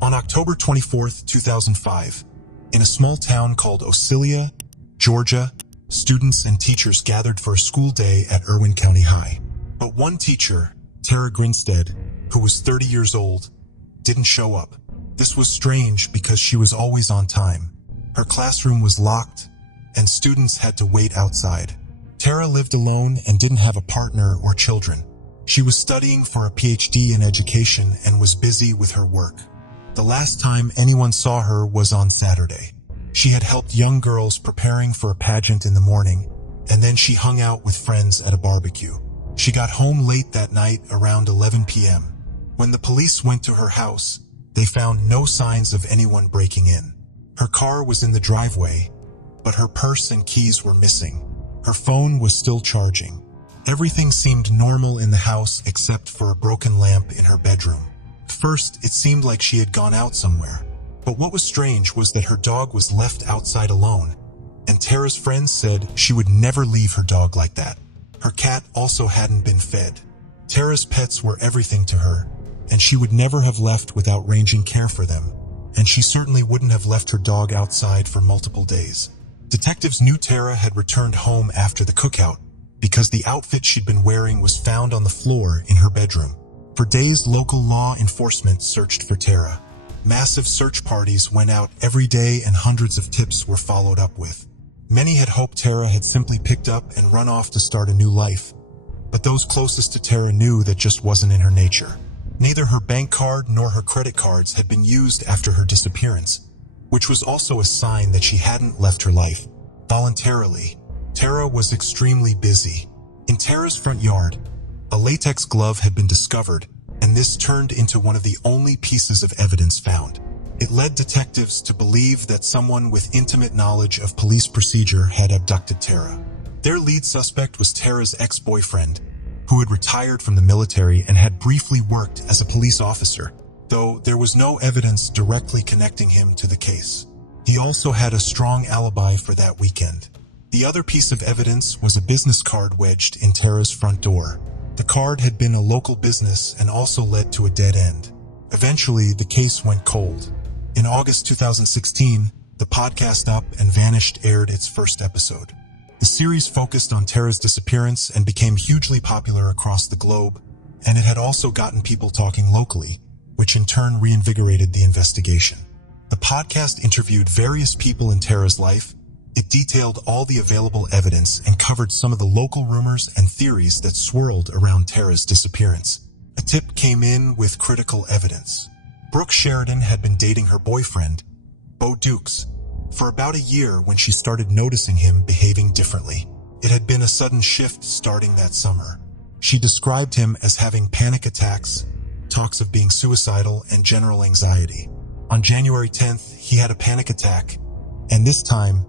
On October 24, 2005, in a small town called Osceola, Georgia, students and teachers gathered for a school day at Irwin County High. But one teacher, Tara Grinstead, who was 30 years old, didn't show up. This was strange because she was always on time. Her classroom was locked, and students had to wait outside. Tara lived alone and didn't have a partner or children. She was studying for a PhD in education and was busy with her work. The last time anyone saw her was on Saturday. She had helped young girls preparing for a pageant in the morning, and then she hung out with friends at a barbecue. She got home late that night around 11 p.m. When the police went to her house, they found no signs of anyone breaking in. Her car was in the driveway, but her purse and keys were missing. Her phone was still charging. Everything seemed normal in the house except for a broken lamp in her bedroom. At first, it seemed like she had gone out somewhere. But what was strange was that her dog was left outside alone, and Tara's friends said she would never leave her dog like that. Her cat also hadn't been fed. Tara's pets were everything to her, and she would never have left without arranging care for them, and she certainly wouldn't have left her dog outside for multiple days. Detectives knew Tara had returned home after the cookout because the outfit she'd been wearing was found on the floor in her bedroom. For days, local law enforcement searched for Tara. Massive search parties went out every day and hundreds of tips were followed up with. Many had hoped Tara had simply picked up and run off to start a new life, but those closest to Tara knew that just wasn't in her nature. Neither her bank card nor her credit cards had been used after her disappearance, which was also a sign that she hadn't left her life voluntarily. Tara was extremely busy. In Tara's front yard, a latex glove had been discovered, and this turned into one of the only pieces of evidence found. It led detectives to believe that someone with intimate knowledge of police procedure had abducted Tara. Their lead suspect was Tara's ex-boyfriend, who had retired from the military and had briefly worked as a police officer, though there was no evidence directly connecting him to the case. He also had a strong alibi for that weekend. The other piece of evidence was a business card wedged in Tara's front door. The card had been a local business and also led to a dead end. Eventually, the case went cold. In August 2016, the podcast Up and Vanished aired its first episode. The series focused on Tara's disappearance and became hugely popular across the globe, and it had also gotten people talking locally, which in turn reinvigorated the investigation. The podcast interviewed various people in Tara's life. It detailed all the available evidence and covered some of the local rumors and theories that swirled around Tara's disappearance. A tip came in with critical evidence. Brooke Sheridan had been dating her boyfriend, Bo Dukes, for about a year when she started noticing him behaving differently. It had been a sudden shift starting that summer. She described him as having panic attacks, talks of being suicidal, and general anxiety. On January 10th, he had a panic attack, and this time,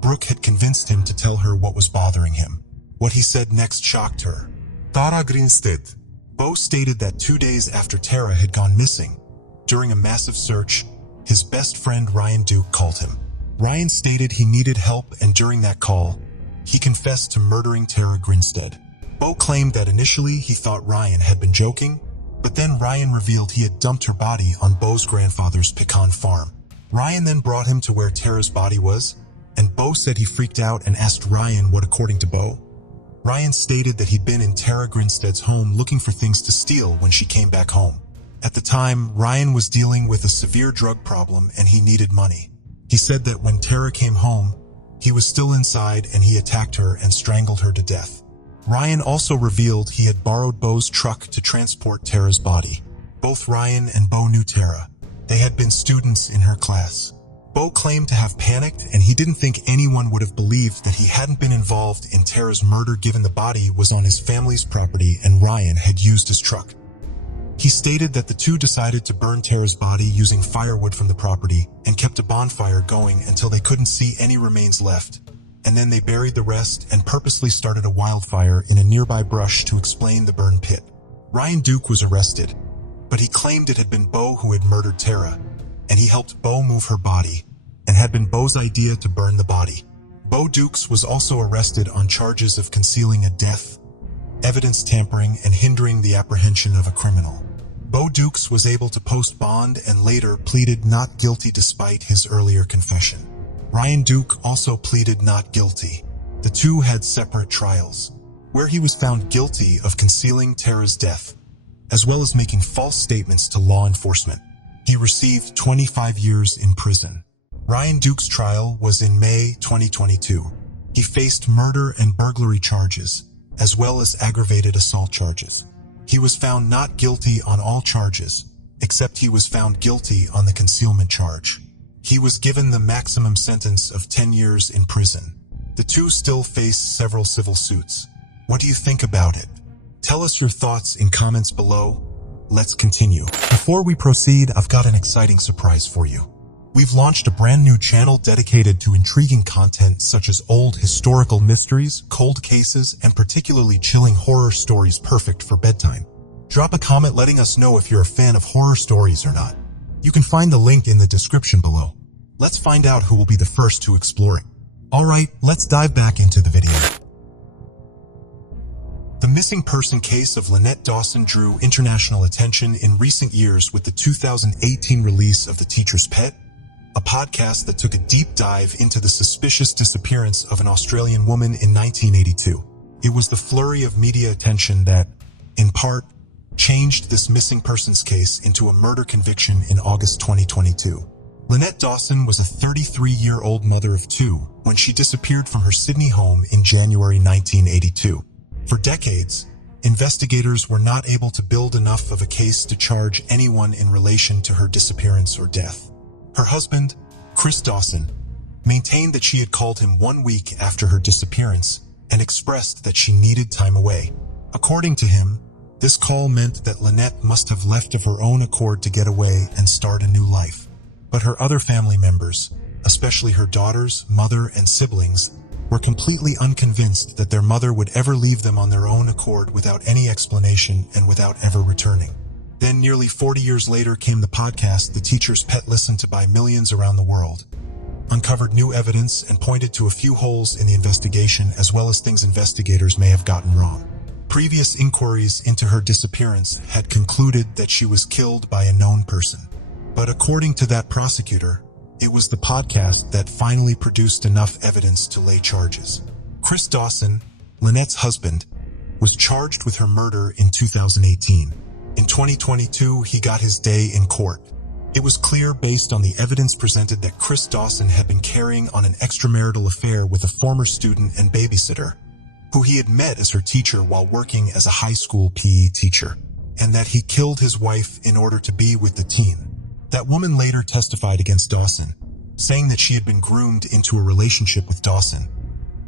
Brooke had convinced him to tell her what was bothering him. What he said next shocked her. Tara Grinstead. Bo stated that 2 days after Tara had gone missing, during a massive search, his best friend Ryan Duke called him. Ryan stated he needed help, and during that call, he confessed to murdering Tara Grinstead. Bo claimed that initially he thought Ryan had been joking, but then Ryan revealed he had dumped her body on Bo's grandfather's pecan farm. Ryan then brought him to where Tara's body was, and Bo said he freaked out and asked Ryan what according to Bo. Ryan stated that he'd been in Tara Grinstead's home looking for things to steal when she came back home. At the time, Ryan was dealing with a severe drug problem and he needed money. He said that when Tara came home, he was still inside and he attacked her and strangled her to death. Ryan also revealed he had borrowed Bo's truck to transport Tara's body. Both Ryan and Bo knew Tara. They had been students in her class. Bo claimed to have panicked and he didn't think anyone would have believed that he hadn't been involved in Tara's murder given the body was on his family's property and Ryan had used his truck. He stated that the two decided to burn Tara's body using firewood from the property and kept a bonfire going until they couldn't see any remains left, and then they buried the rest and purposely started a wildfire in a nearby brush to explain the burn pit. Ryan Duke was arrested, but he claimed it had been Bo who had murdered Tara, and he helped Bo move her body, and had been Bo's idea to burn the body. Bo Dukes was also arrested on charges of concealing a death, evidence tampering, and hindering the apprehension of a criminal. Bo Dukes was able to post bond and later pleaded not guilty despite his earlier confession. Ryan Duke also pleaded not guilty. The two had separate trials, where he was found guilty of concealing Tara's death, as well as making false statements to law enforcement. He received 25 years in prison. Ryan Duke's trial was in May 2022. He faced murder and burglary charges, as well as aggravated assault charges. He was found not guilty on all charges, except he was found guilty on the concealment charge. He was given the maximum sentence of 10 years in prison. The two still face several civil suits. What do you think about it? Tell us your thoughts in comments below. Let's continue. Before we proceed, I've got an exciting surprise for you. We've launched a brand new channel dedicated to intriguing content such as old historical mysteries, cold cases, and particularly chilling horror stories perfect for bedtime. Drop a comment letting us know if you're a fan of horror stories or not. You can find the link in the description below. Let's find out who will be the first to explore it. Alright, let's dive back into the video. The missing person case of Lynette Dawson drew international attention in recent years with the 2018 release of The Teacher's Pet, a podcast that took a deep dive into the suspicious disappearance of an Australian woman in 1982. It was the flurry of media attention that, in part, changed this missing persons case into a murder conviction in August 2022. Lynette Dawson was a 33-year-old mother of two when she disappeared from her Sydney home in January 1982. For decades, investigators were not able to build enough of a case to charge anyone in relation to her disappearance or death. Her husband, Chris Dawson, maintained that she had called him 1 week after her disappearance and expressed that she needed time away. According to him, this call meant that Lynette must have left of her own accord to get away and start a new life. But her other family members, especially her daughters, mother, and siblings, were completely unconvinced that their mother would ever leave them on their own accord without any explanation and without ever returning. Then, nearly 40 years later, came the podcast The Teacher's Pet, listened to by millions around the world, uncovered new evidence, and pointed to a few holes in the investigation as well as things investigators may have gotten wrong. Previous inquiries into her disappearance had concluded that she was killed by a known person. But according to that prosecutor, it was the podcast that finally produced enough evidence to lay charges. Chris Dawson, Lynette's husband, was charged with her murder in 2018. In 2022, he got his day in court. It was clear based on the evidence presented that Chris Dawson had been carrying on an extramarital affair with a former student and babysitter, who he had met as her teacher while working as a high school PE teacher, and that he killed his wife in order to be with the teen. That woman later testified against Dawson, saying that she had been groomed into a relationship with Dawson.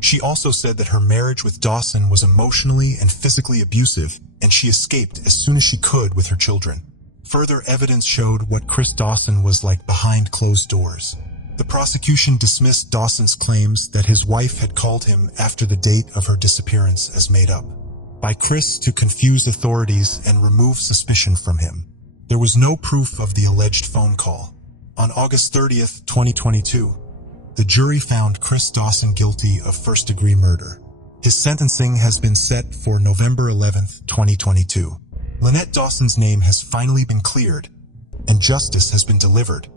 She also said that her marriage with Dawson was emotionally and physically abusive, and she escaped as soon as she could with her children. Further evidence showed what Chris Dawson was like behind closed doors. The prosecution dismissed Dawson's claims that his wife had called him after the date of her disappearance as made up by Chris to confuse authorities and remove suspicion from him. There was no proof of the alleged phone call. On August 30th, 2022, the jury found Chris Dawson guilty of first-degree murder. His sentencing has been set for November 11th, 2022. Lynette Dawson's name has finally been cleared, and justice has been delivered,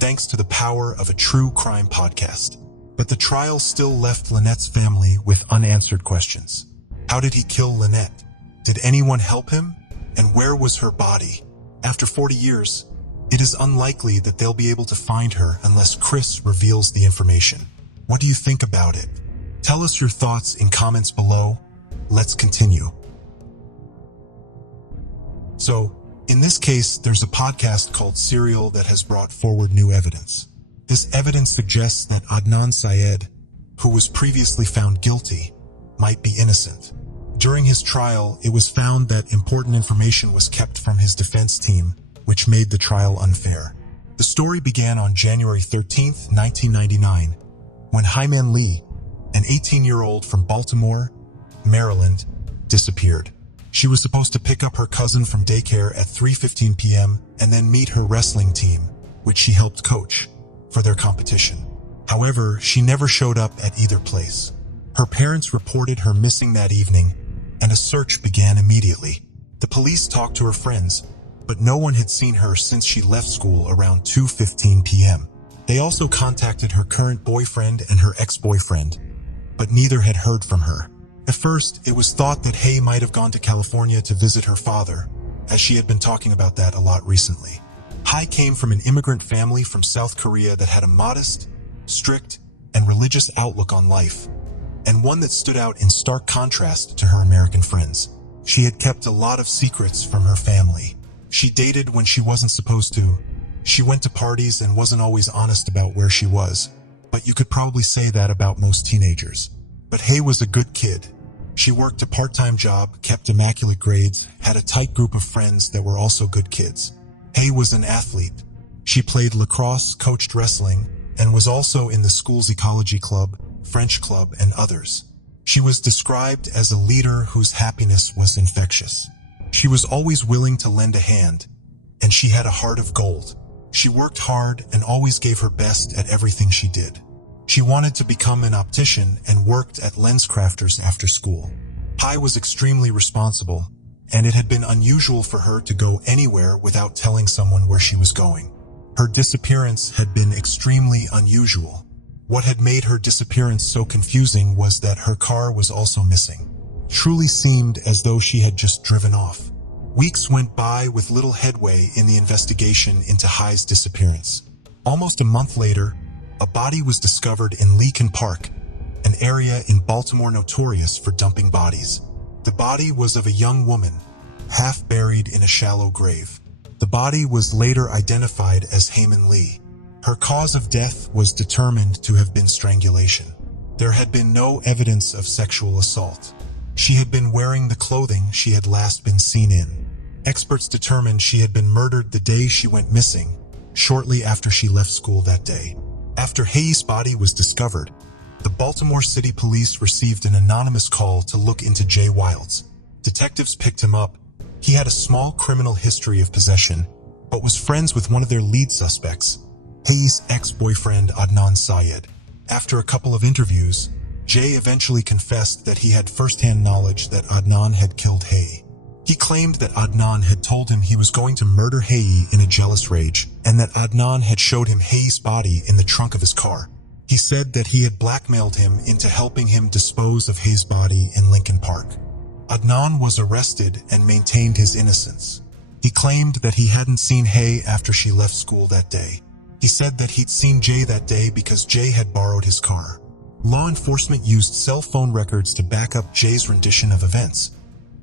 thanks to the power of a true crime podcast. But the trial still left Lynette's family with unanswered questions. How did he kill Lynette? Did anyone help him? And where was her body? After 40 years, it is unlikely that they'll be able to find her unless Chris reveals the information. What do you think about it? Tell us your thoughts in comments below. Let's continue. So, in this case, there's a podcast called Serial that has brought forward new evidence. This evidence suggests that Adnan Syed, who was previously found guilty, might be innocent. During his trial, it was found that important information was kept from his defense team, which made the trial unfair. The story began on January 13, 1999, when Haiman Lee, an 18-year-old from Baltimore, Maryland, disappeared. She was supposed to pick up her cousin from daycare at 3:15 p.m. and then meet her wrestling team, which she helped coach, for their competition. However, she never showed up at either place. Her parents reported her missing that evening, and a search began immediately. The police talked to her friends, but no one had seen her since she left school around 2:15 p.m. They also contacted her current boyfriend and her ex-boyfriend, but neither had heard from her. At first, it was thought that Hay might have gone to California to visit her father, as she had been talking about that a lot recently. Hay came from an immigrant family from South Korea that had a modest, strict, and religious outlook on life, and one that stood out in stark contrast to her American friends. She had kept a lot of secrets from her family. She dated when she wasn't supposed to. She went to parties and wasn't always honest about where she was, but you could probably say that about most teenagers. But Hay was a good kid. She worked a part-time job, kept immaculate grades, had a tight group of friends that were also good kids. Hay was an athlete. She played lacrosse, coached wrestling, and was also in the school's ecology club, French club, and others. She was described as a leader whose happiness was infectious. She was always willing to lend a hand, and she had a heart of gold. She worked hard and always gave her best at everything she did. She wanted to become an optician and worked at LensCrafters after school. Hay was extremely responsible, and it had been unusual for her to go anywhere without telling someone where she was going. Her disappearance had been extremely unusual. What had made her disappearance so confusing was that her car was also missing. It truly seemed as though she had just driven off. Weeks went by with little headway in the investigation into Hay's disappearance. Almost a month later, a body was discovered in Leakin Park, an area in Baltimore notorious for dumping bodies. The body was of a young woman, half buried in a shallow grave. The body was later identified as Heyman Lee. Her cause of death was determined to have been strangulation. There had been no evidence of sexual assault. She had been wearing the clothing she had last been seen in. Experts determined she had been murdered the day she went missing, shortly after she left school that day. After Hay's body was discovered, the Baltimore City Police received an anonymous call to look into Jay Wilds. Detectives picked him up. He had a small criminal history of possession, but was friends with one of their lead suspects, Hay's ex-boyfriend Adnan Syed. After a couple of interviews, Jay eventually confessed that he had first-hand knowledge that Adnan had killed Hay. He claimed that Adnan had told him he was going to murder Hay in a jealous rage, and that Adnan had showed him Hay's body in the trunk of his car. He said that he had blackmailed him into helping him dispose of Hay's body in Lincoln Park. Adnan was arrested and maintained his innocence. He claimed that he hadn't seen Hay after she left school that day. He said that he'd seen Jay that day because Jay had borrowed his car. Law enforcement used cell phone records to back up Jay's rendition of events,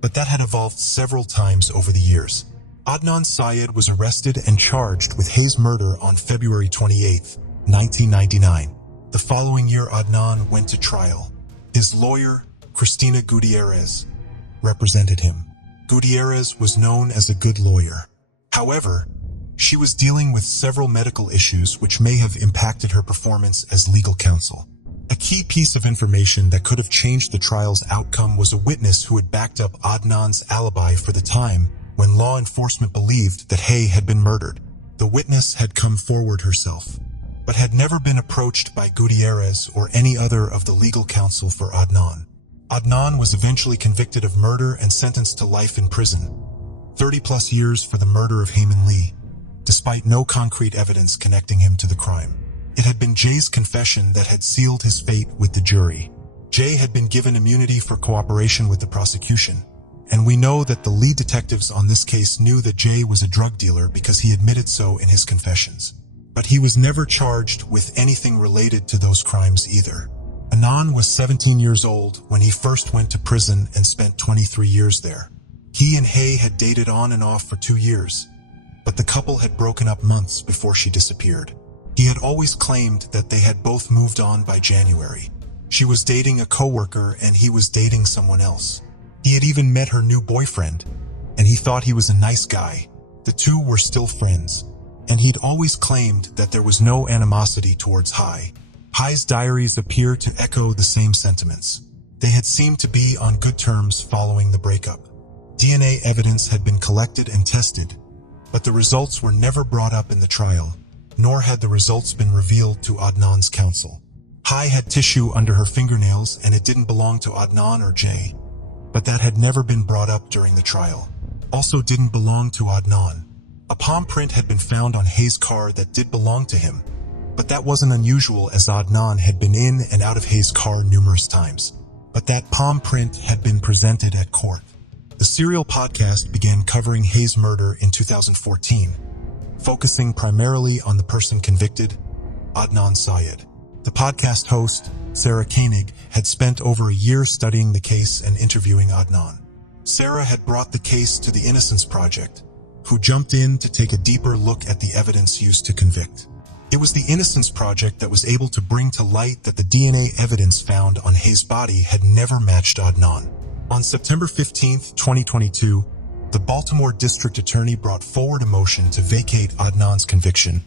but that had evolved several times over the years. Adnan Syed was arrested and charged with Hay's murder on February 28, 1999. The following year, Adnan went to trial. His lawyer, Cristina Gutierrez, represented him. Gutierrez was known as a good lawyer. However, she was dealing with several medical issues which may have impacted her performance as legal counsel. A key piece of information that could have changed the trial's outcome was a witness who had backed up Adnan's alibi for the time when law enforcement believed that Hay had been murdered. The witness had come forward herself, but had never been approached by Gutierrez or any other of the legal counsel for Adnan. Adnan was eventually convicted of murder and sentenced to life in prison, 30-plus years for the murder of Heyman Lee, despite no concrete evidence connecting him to the crime. It had been Jay's confession that had sealed his fate with the jury. Jay had been given immunity for cooperation with the prosecution, and we know that the lead detectives on this case knew that Jay was a drug dealer because he admitted so in his confessions. But he was never charged with anything related to those crimes either. Adnan was 17 years old when he first went to prison and spent 23 years there. He and Hay had dated on and off for 2 years, but the couple had broken up months before she disappeared. He had always claimed that they had both moved on by January. She was dating a coworker and he was dating someone else. He had even met her new boyfriend, and he thought he was a nice guy. The two were still friends, and he'd always claimed that there was no animosity towards Hay. Hay's diaries appear to echo the same sentiments. They had seemed to be on good terms following the breakup. DNA evidence had been collected and tested, but the results were never brought up in the trial, nor had the results been revealed to Adnan's counsel. Hay had tissue under her fingernails and it didn't belong to Adnan or Jay, but that had never been brought up during the trial. Also didn't belong to Adnan. A palm print had been found on Hayes' car that did belong to him, but that wasn't unusual as Adnan had been in and out of Hayes' car numerous times. But that palm print had been presented at court. The Serial podcast began covering Hayes' murder in 2014, focusing primarily on the person convicted, Adnan Syed. The podcast host, Sarah Koenig, had spent over a year studying the case and interviewing Adnan. Sarah had brought the case to the Innocence Project, who jumped in to take a deeper look at the evidence used to convict. It was the Innocence Project that was able to bring to light that the DNA evidence found on Hayes' body had never matched Adnan. On September 15, 2022, the Baltimore District Attorney brought forward a motion to vacate Adnan's conviction,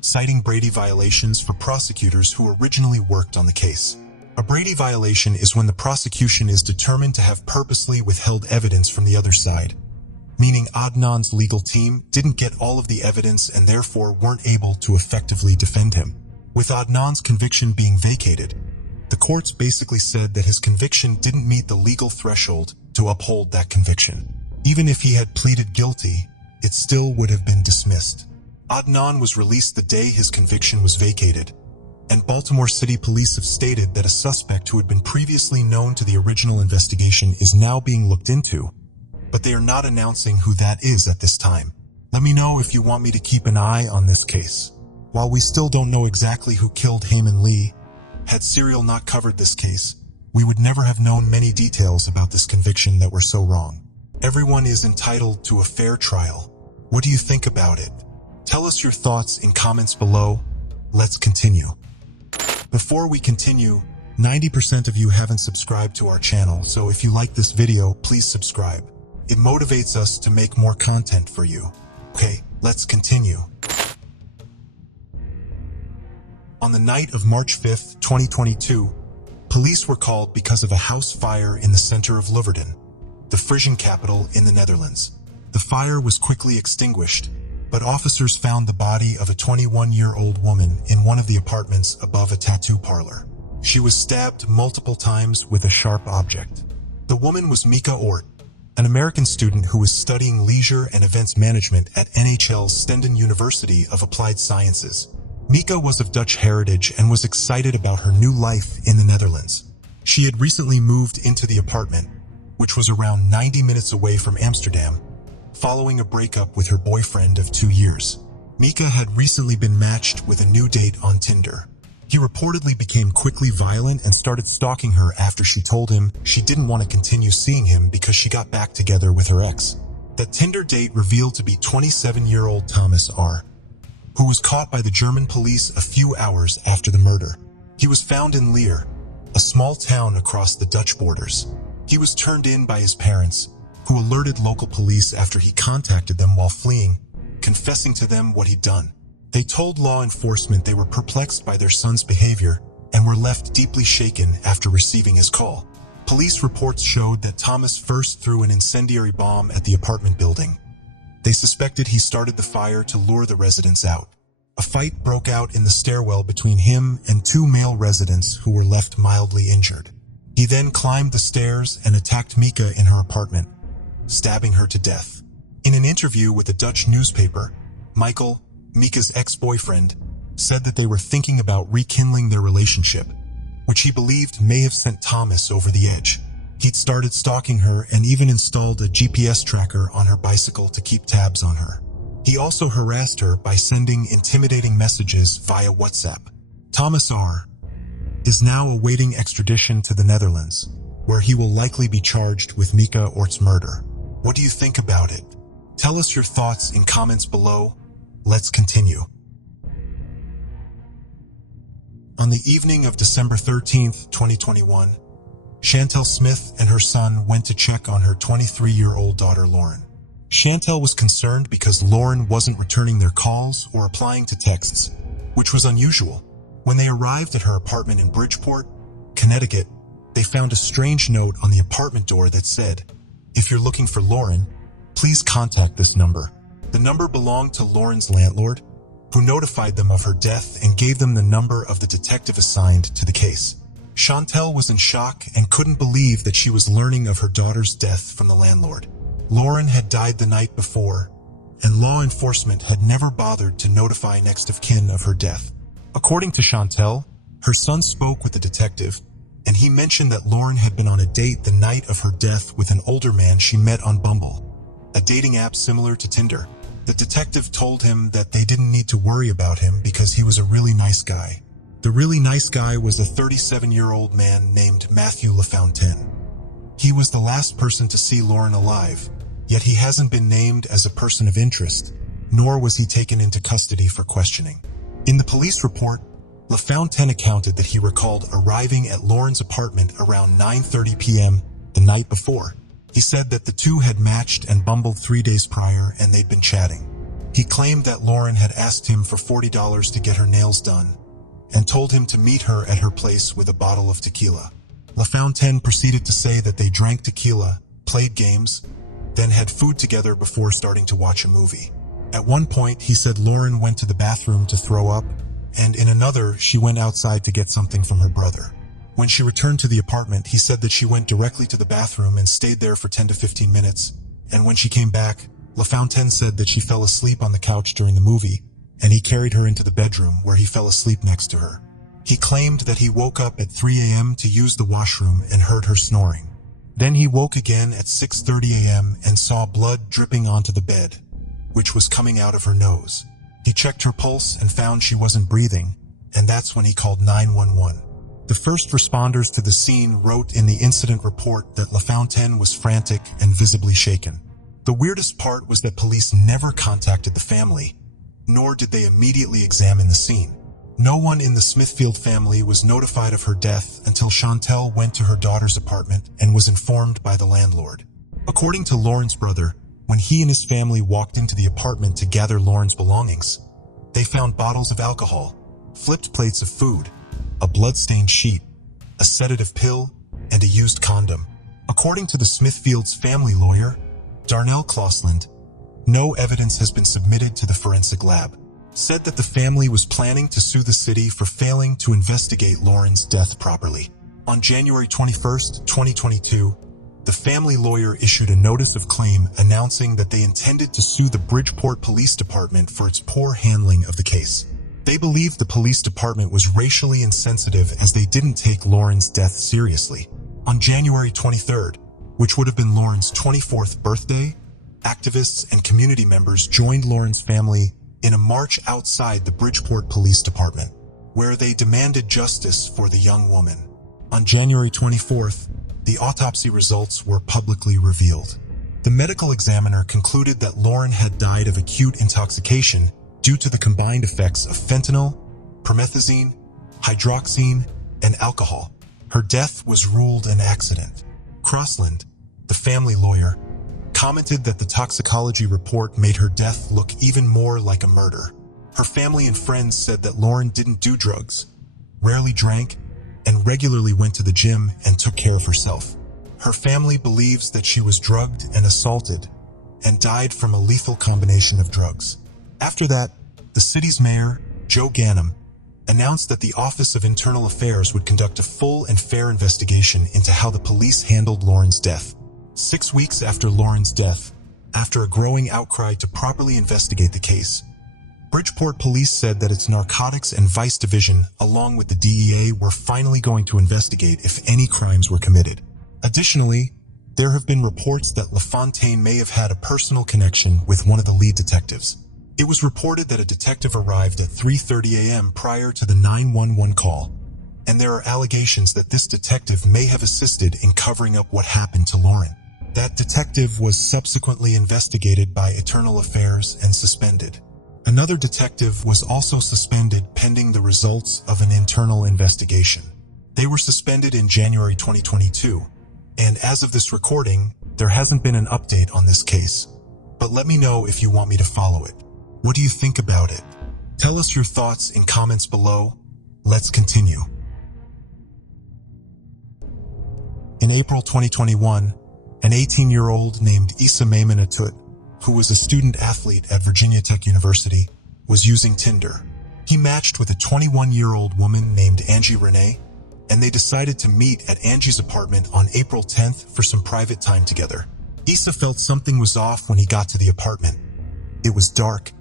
citing Brady violations for prosecutors who originally worked on the case. A Brady violation is when the prosecution is determined to have purposely withheld evidence from the other side, meaning Adnan's legal team didn't get all of the evidence and therefore weren't able to effectively defend him. With Adnan's conviction being vacated, the courts basically said that his conviction didn't meet the legal threshold to uphold that conviction. Even if he had pleaded guilty, it still would have been dismissed. Adnan was released the day his conviction was vacated, and Baltimore City Police have stated that a suspect who had been previously known to the original investigation is now being looked into, but they are not announcing who that is at this time. Let me know if you want me to keep an eye on this case. While we still don't know exactly who killed Heyman Lee, had Serial not covered this case, we would never have known many details about this conviction that were so wrong. Everyone is entitled to a fair trial. What do you think about it? Tell us your thoughts in comments below. Let's continue. Before we continue, 90% of you haven't subscribed to our channel, so if you like this video, please subscribe. It motivates us to make more content for you. Okay, let's continue. On the night of March 5th, 2022, police were called because of a house fire in the center of Leeuwarden, the Frisian capital in the Netherlands. The fire was quickly extinguished, but officers found the body of a 21-year-old woman in one of the apartments above a tattoo parlor. She was stabbed multiple times with a sharp object. The woman was Mika Ort, an American student who was studying leisure and events management at NHL's Stenden University of Applied Sciences. Mika was of Dutch heritage and was excited about her new life in the Netherlands. She had recently moved into the apartment, which was around 90 minutes away from Amsterdam, following a breakup with her boyfriend of 2 years. Mika had recently been matched with a new date on Tinder. He reportedly became quickly violent and started stalking her after she told him she didn't want to continue seeing him because she got back together with her ex. That Tinder date revealed to be 27-year-old Thomas R., who was caught by the German police a few hours after the murder. He was found in Leer, a small town across the Dutch borders. He was turned in by his parents, who alerted local police after he contacted them while fleeing, confessing to them what he'd done. They told law enforcement they were perplexed by their son's behavior and were left deeply shaken after receiving his call. Police reports showed that Thomas first threw an incendiary bomb at the apartment building. They suspected he started the fire to lure the residents out. A fight broke out in the stairwell between him and 2 male residents who were left mildly injured. He then climbed the stairs and attacked Mika in her apartment, stabbing her to death. In an interview with a Dutch newspaper, Michael, Mika's ex-boyfriend, said that they were thinking about rekindling their relationship, which he believed may have sent Thomas over the edge. He'd started stalking her and even installed a GPS tracker on her bicycle to keep tabs on her. He also harassed her by sending intimidating messages via WhatsApp. Thomas R. is now awaiting extradition to the Netherlands, where he will likely be charged with Mika Ort's murder. What do you think about it? Tell us your thoughts in comments below. Let's continue. On the evening of December 13th, 2021, Chantel Smith and her son went to check on her 23-year-old daughter Lauren. Chantel was concerned because Lauren wasn't returning their calls or replying to texts, which was unusual. When they arrived at her apartment in Bridgeport, Connecticut, they found a strange note on the apartment door that said, "If you're looking for Lauren, please contact this number." The number belonged to Lauren's landlord, who notified them of her death and gave them the number of the detective assigned to the case. Chantel was in shock and couldn't believe that she was learning of her daughter's death from the landlord. Lauren had died the night before, and law enforcement had never bothered to notify next of kin of her death. According to Chantel, her son spoke with the detective, and he mentioned that Lauren had been on a date the night of her death with an older man she met on Bumble, a dating app similar to Tinder. The detective told him that they didn't need to worry about him because he was a really nice guy. The really nice guy was a 37-year-old man named Matthew LaFontaine. He was the last person to see Lauren alive, yet he hasn't been named as a person of interest, nor was he taken into custody for questioning. In the police report, LaFontaine accounted that he recalled arriving at Lauren's apartment around 9:30 p.m. the night before. He said that the two had matched and Bumbled 3 days prior and they'd been chatting. He claimed that Lauren had asked him for $40 to get her nails done and told him to meet her at her place with a bottle of tequila. LaFontaine proceeded to say that they drank tequila, played games, then had food together before starting to watch a movie. At one point, he said Lauren went to the bathroom to throw up, and in another, she went outside to get something from her brother. When she returned to the apartment, he said that she went directly to the bathroom and stayed there for 10 to 15 minutes, and when she came back, LaFontaine said that she fell asleep on the couch during the movie, and he carried her into the bedroom where he fell asleep next to her. He claimed that he woke up at 3 a.m. to use the washroom and heard her snoring. Then he woke again at 6:30 a.m. and saw blood dripping onto the bed, which was coming out of her nose. He checked her pulse and found she wasn't breathing, and that's when he called 911. The first responders to the scene wrote in the incident report that LaFontaine was frantic and visibly shaken. The weirdest part was that police never contacted the family, nor did they immediately examine the scene. No one in the Smithfield family was notified of her death until Chantel went to her daughter's apartment and was informed by the landlord. According to Lauren's brother, when he and his family walked into the apartment to gather Lauren's belongings, they found bottles of alcohol, flipped plates of food, a blood-stained sheet, a sedative pill, and a used condom. According to the Smithfield's family lawyer, Darnell Clausland, no evidence has been submitted to the forensic lab, said that the family was planning to sue the city for failing to investigate Lauren's death properly. On January 21, 2022, the family lawyer issued a notice of claim announcing that they intended to sue the Bridgeport Police Department for its poor handling of the case. They believed the police department was racially insensitive as they didn't take Lauren's death seriously. On January 23rd, which would have been Lauren's 24th birthday, activists and community members joined Lauren's family in a march outside the Bridgeport Police Department, where they demanded justice for the young woman. On January 24th, the autopsy results were publicly revealed. The medical examiner concluded that Lauren had died of acute intoxication due to the combined effects of fentanyl, promethazine, hydroxine, and alcohol. Her death was ruled an accident. Crossland, the family lawyer, commented that the toxicology report made her death look even more like a murder. Her family and friends said that Lauren didn't do drugs, rarely drank, and regularly went to the gym and took care of herself. Her family believes that she was drugged and assaulted and died from a lethal combination of drugs. After that, the city's mayor, Joe Ganim, announced that the Office of Internal Affairs would conduct a full and fair investigation into how the police handled Lauren's death. 6 weeks after Lauren's death, after a growing outcry to properly investigate the case, Bridgeport Police said that its Narcotics and Vice Division, along with the DEA, were finally going to investigate if any crimes were committed. Additionally, there have been reports that LaFontaine may have had a personal connection with one of the lead detectives. It was reported that a detective arrived at 3:30 a.m. prior to the 911 call, and there are allegations that this detective may have assisted in covering up what happened to Lauren. That detective was subsequently investigated by Internal Affairs and suspended. Another detective was also suspended pending the results of an internal investigation. They were suspended in January 2022, and as of this recording, there hasn't been an update on this case. But let me know if you want me to follow it. What do you think about it? Tell us your thoughts in comments below. Let's continue. In April 2021, an 18-year-old named Issa Maimon Atut, who was a student athlete at Virginia Tech University, was using Tinder. He matched with a 21-year-old woman named Angie Renee, and they decided to meet at Angie's apartment on April 10th for some private time together. Issa felt something was off when he got to the apartment. It was dark,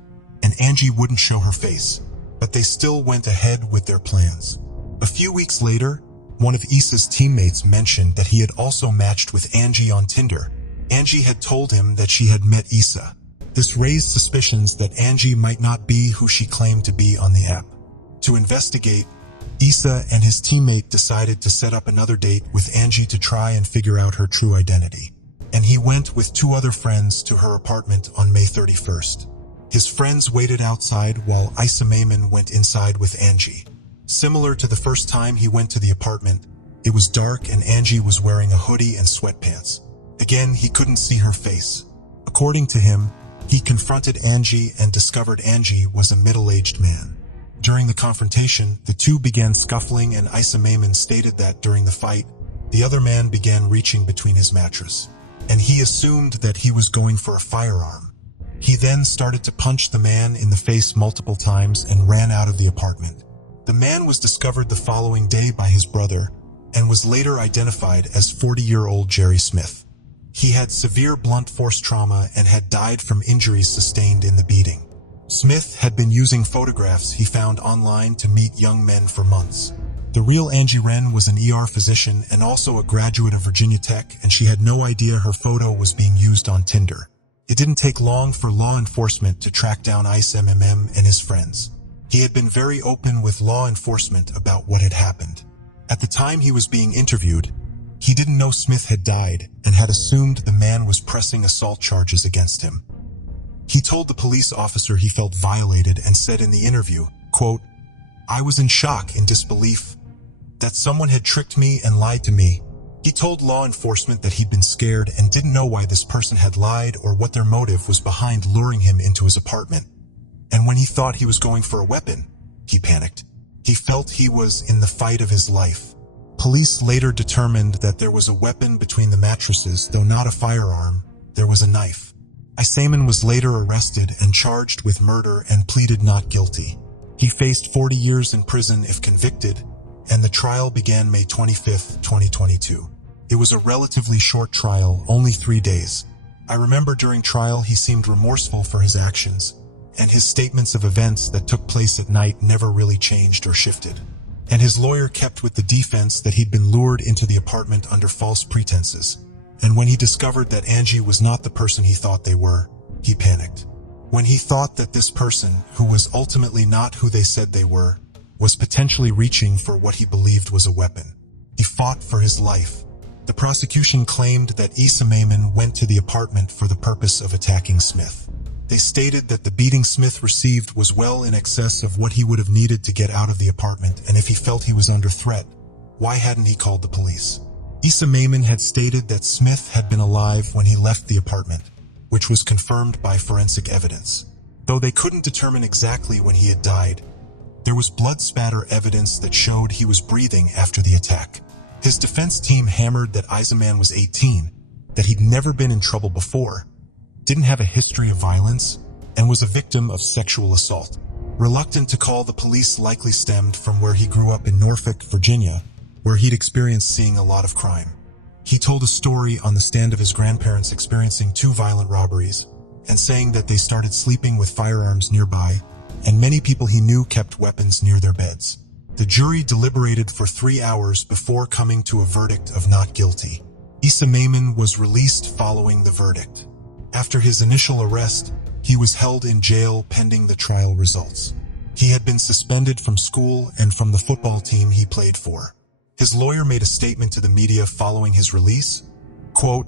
and Angie wouldn't show her face, but they still went ahead with their plans. A few weeks later, one of Issa's teammates mentioned that he had also matched with Angie on Tinder. Angie had told him that she had met Issa. This raised suspicions that Angie might not be who she claimed to be on the app. To investigate, Issa and his teammate decided to set up another date with Angie to try and figure out her true identity. And he went with 2 other friends to her apartment on May 31st. His friends waited outside while Issa Mayman went inside with Angie. Similar to the first time he went to the apartment, it was dark and Angie was wearing a hoodie and sweatpants. Again, he couldn't see her face. According to him, he confronted Angie and discovered Angie was a middle-aged man. During the confrontation, the two began scuffling and Issa Mayman stated that during the fight, the other man began reaching between his mattress, and he assumed that he was going for a firearm. He then started to punch the man in the face multiple times and ran out of the apartment. The man was discovered the following day by his brother and was later identified as 40-year-old Jerry Smith. He had severe blunt force trauma and had died from injuries sustained in the beating. Smith had been using photographs he found online to meet young men for months. The real Angie Wren was an ER physician and also a graduate of Virginia Tech, and she had no idea her photo was being used on Tinder. It didn't take long for law enforcement to track down Issa Mayman and his friends. He had been very open with law enforcement about what had happened. At the time he was being interviewed, he didn't know Smith had died and had assumed the man was pressing assault charges against him. He told the police officer he felt violated and said in the interview, quote, "I was in shock and disbelief that someone had tricked me and lied to me." He told law enforcement that he'd been scared and didn't know why this person had lied or what their motive was behind luring him into his apartment. And when he thought he was going for a weapon, he panicked. He felt he was in the fight of his life. Police later determined that there was a weapon between the mattresses, though not a firearm. There was a knife. Issa Mayman was later arrested and charged with murder and pleaded not guilty. He faced 40 years in prison if convicted, and the trial began May 25, 2022. It was a relatively short trial, only 3 days. I remember during trial he seemed remorseful for his actions, and his statements of events that took place at night never really changed or shifted. And his lawyer kept with the defense that he'd been lured into the apartment under false pretenses. And when he discovered that Angie was not the person he thought they were, he panicked. When he thought that this person, who was ultimately not who they said they were, was potentially reaching for what he believed was a weapon, he fought for his life. The prosecution claimed that Issa Mayman went to the apartment for the purpose of attacking Smith. They stated that the beating Smith received was well in excess of what he would have needed to get out of the apartment, and if he felt he was under threat, why hadn't he called the police? Issa Mayman had stated that Smith had been alive when he left the apartment, which was confirmed by forensic evidence. Though they couldn't determine exactly when he had died, there was blood spatter evidence that showed he was breathing after the attack. His defense team hammered that Issa Mayman was 18, that he'd never been in trouble before, didn't have a history of violence, and was a victim of sexual assault. Reluctant to call the police likely stemmed from where he grew up in Norfolk, Virginia, where he'd experienced seeing a lot of crime. He told a story on the stand of his grandparents experiencing 2 violent robberies, and saying that they started sleeping with firearms nearby, and many people he knew kept weapons near their beds. The jury deliberated for 3 hours before coming to a verdict of not guilty. Issa Mayman was released following the verdict. After his initial arrest, he was held in jail pending the trial results. He had been suspended from school and from the football team he played for. His lawyer made a statement to the media following his release, quote,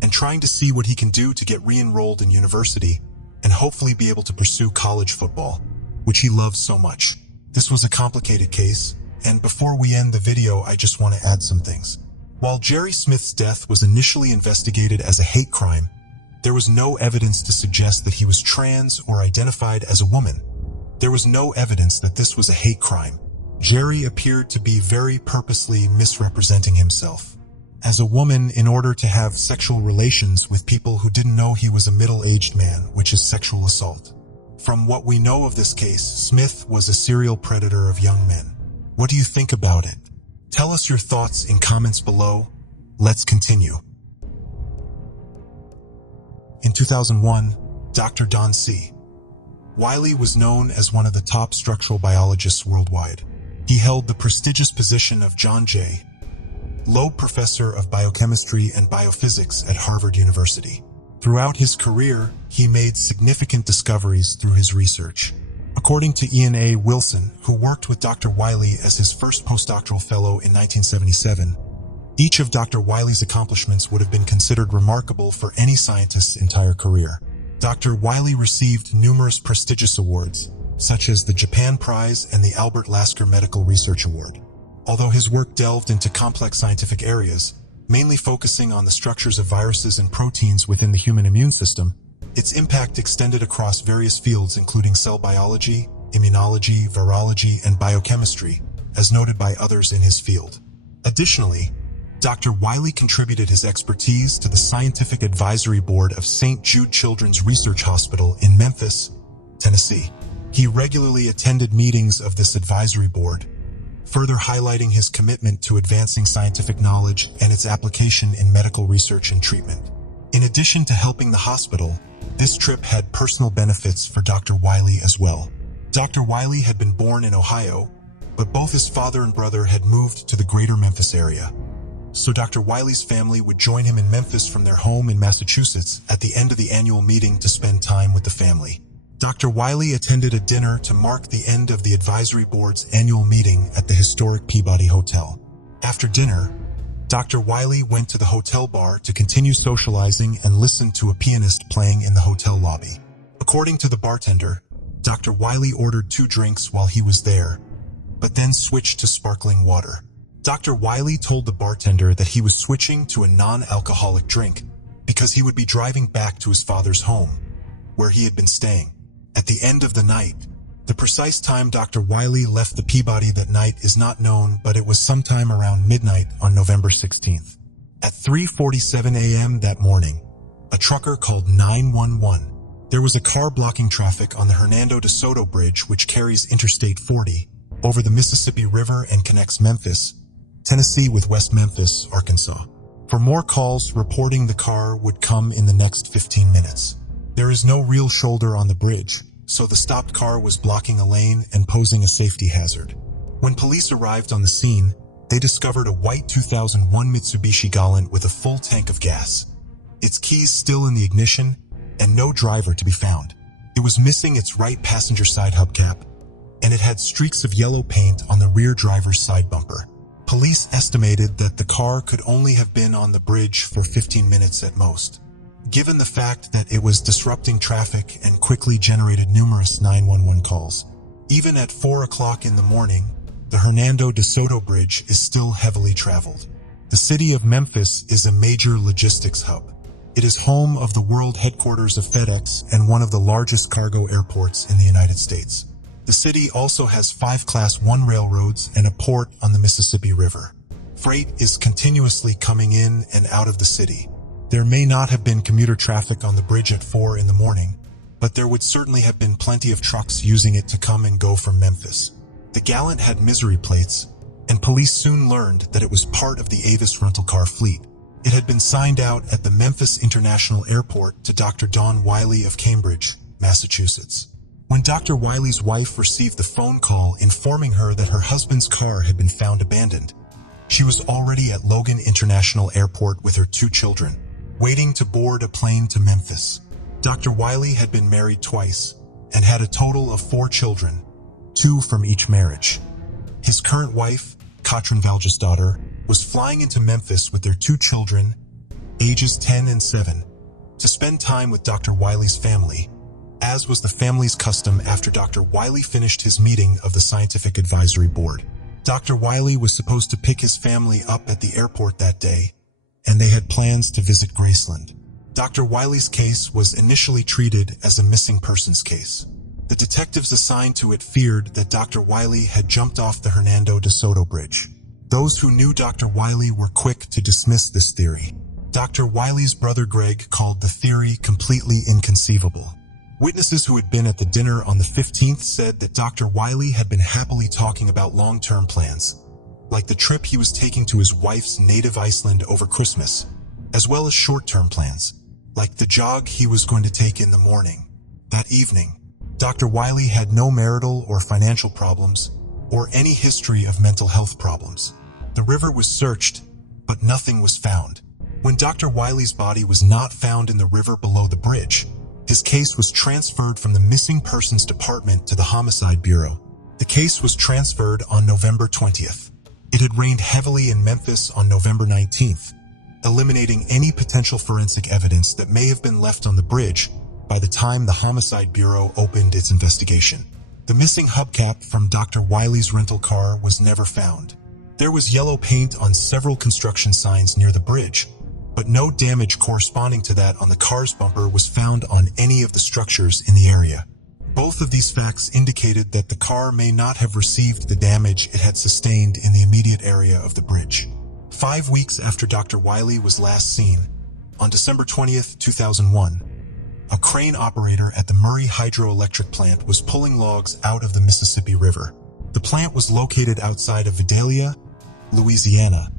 "and trying to see what he can do to get re-enrolled in university and hopefully be able to pursue college football, which he loves so much." This was a complicated case, and before we end the video, I just want to add some things. While Jerry Smith's death was initially investigated as a hate crime, there was no evidence to suggest that he was trans or identified as a woman. There was no evidence that this was a hate crime. Jerry appeared to be very purposely misrepresenting himself as a woman in order to have sexual relations with people who didn't know he was a middle-aged man, which is sexual assault. From what we know of this case, Smith was a serial predator of young men. What do you think about it? Tell us your thoughts in comments below. Let's continue. In 2001, Dr. Don C. Wiley was known as one of the top structural biologists worldwide. He held the prestigious position of John J. Loeb Professor of Biochemistry and Biophysics at Harvard University. Throughout his career, he made significant discoveries through his research. According to Ian A. Wilson, who worked with Dr. Wiley as his first postdoctoral fellow in 1977, each of Dr. Wiley's accomplishments would have been considered remarkable for any scientist's entire career. Dr. Wiley received numerous prestigious awards, such as the Japan Prize and the Albert Lasker Medical Research Award. Although his work delved into complex scientific areas, mainly focusing on the structures of viruses and proteins within the human immune system, its impact extended across various fields including cell biology, immunology, virology, and biochemistry, as noted by others in his field. Additionally, Dr. Wiley contributed his expertise to the Scientific Advisory Board of St. Jude Children's Research Hospital in Memphis, Tennessee. He regularly attended meetings of this advisory board, further highlighting his commitment to advancing scientific knowledge and its application in medical research and treatment. In addition to helping the hospital, this trip had personal benefits for Dr. Wiley as well. Dr. Wiley had been born in Ohio, but both his father and brother had moved to the greater Memphis area. So Dr. Wiley's family would join him in Memphis from their home in Massachusetts at the end of the annual meeting to spend time with the family. Dr. Wiley attended a dinner to mark the end of the advisory board's annual meeting at the historic Peabody Hotel. After dinner, Dr. Wiley went to the hotel bar to continue socializing and listen to a pianist playing in the hotel lobby. According to the bartender, Dr. Wiley ordered 2 drinks while he was there, but then switched to sparkling water. Dr. Wiley told the bartender that he was switching to a non-alcoholic drink because he would be driving back to his father's home, where he had been staying. At the end of the night, the precise time Dr. Wiley left the Peabody that night is not known, but it was sometime around midnight on November 16th. At 3:47 a.m. that morning, a trucker called 911. There was a car blocking traffic on the Hernando de Soto Bridge, which carries Interstate 40 over the Mississippi River and connects Memphis, Tennessee with West Memphis, Arkansas. For more calls reporting the car would come in the next 15 minutes. There is no real shoulder on the bridge, so the stopped car was blocking a lane and posing a safety hazard. When police arrived on the scene, they discovered a white 2001 Mitsubishi Galant with a full tank of gas, its keys still in the ignition, and no driver to be found. It was missing its right passenger side hubcap, and it had streaks of yellow paint on the rear driver's side bumper. Police estimated that the car could only have been on the bridge for 15 minutes at most. Given the fact that it was disrupting traffic and quickly generated numerous 911 calls. Even at 4 o'clock in the morning, the Hernando de Soto Bridge is still heavily traveled. The city of Memphis is a major logistics hub. It is home of the world headquarters of FedEx and one of the largest cargo airports in the United States. The city also has 5 Class 1 railroads and a port on the Mississippi River. Freight is continuously coming in and out of the city. There may not have been commuter traffic on the bridge at 4 in the morning, but there would certainly have been plenty of trucks using it to come and go from Memphis. The Galant had misery plates, and police soon learned that it was part of the Avis rental car fleet. It had been signed out at the Memphis International Airport to Dr. Dawn Wiley of Cambridge, Massachusetts. When Dr. Wiley's wife received the phone call informing her that her husband's car had been found abandoned, she was already at Logan International Airport with her 2 children, waiting to board a plane to Memphis. Dr. Wiley had been married twice and had a total of 4 children, 2 from each marriage. His current wife, Katrin Valgesdottir, was flying into Memphis with their 2 children, ages 10 and 7, to spend time with Dr. Wiley's family, as was the family's custom after Dr. Wiley finished his meeting of the Scientific Advisory Board. Dr. Wiley was supposed to pick his family up at the airport that day, and they had plans to visit Graceland. Dr. Wiley's case was initially treated as a missing persons case. The detectives assigned to it feared that Dr. Wiley had jumped off the Hernando de Soto Bridge. Those who knew Dr. Wiley were quick to dismiss this theory. Dr. Wiley's brother Greg called the theory completely inconceivable. Witnesses who had been at the dinner on the 15th said that Dr. Wiley had been happily talking about long-term plans, like the trip he was taking to his wife's native Iceland over Christmas, as well as short-term plans, like the jog he was going to take in the morning. That evening, Dr. Wiley had no marital or financial problems, or any history of mental health problems. The river was searched, but nothing was found. When Dr. Wiley's body was not found in the river below the bridge, his case was transferred from the Missing Persons Department to the Homicide Bureau. The case was transferred on November 20th. It had rained heavily in Memphis on November 19th, eliminating any potential forensic evidence that may have been left on the bridge by the time the Homicide Bureau opened its investigation. The missing hubcap from Dr. Wiley's rental car was never found. There was yellow paint on several construction signs near the bridge, but no damage corresponding to that on the car's bumper was found on any of the structures in the area. Both of these facts indicated that the car may not have received the damage it had sustained in the immediate area of the bridge. 5 weeks after Dr. Wiley was last seen, on December 20th, 2001, a crane operator at the Murray Hydroelectric Plant was pulling logs out of the Mississippi River. The plant was located outside of Vidalia, Louisiana,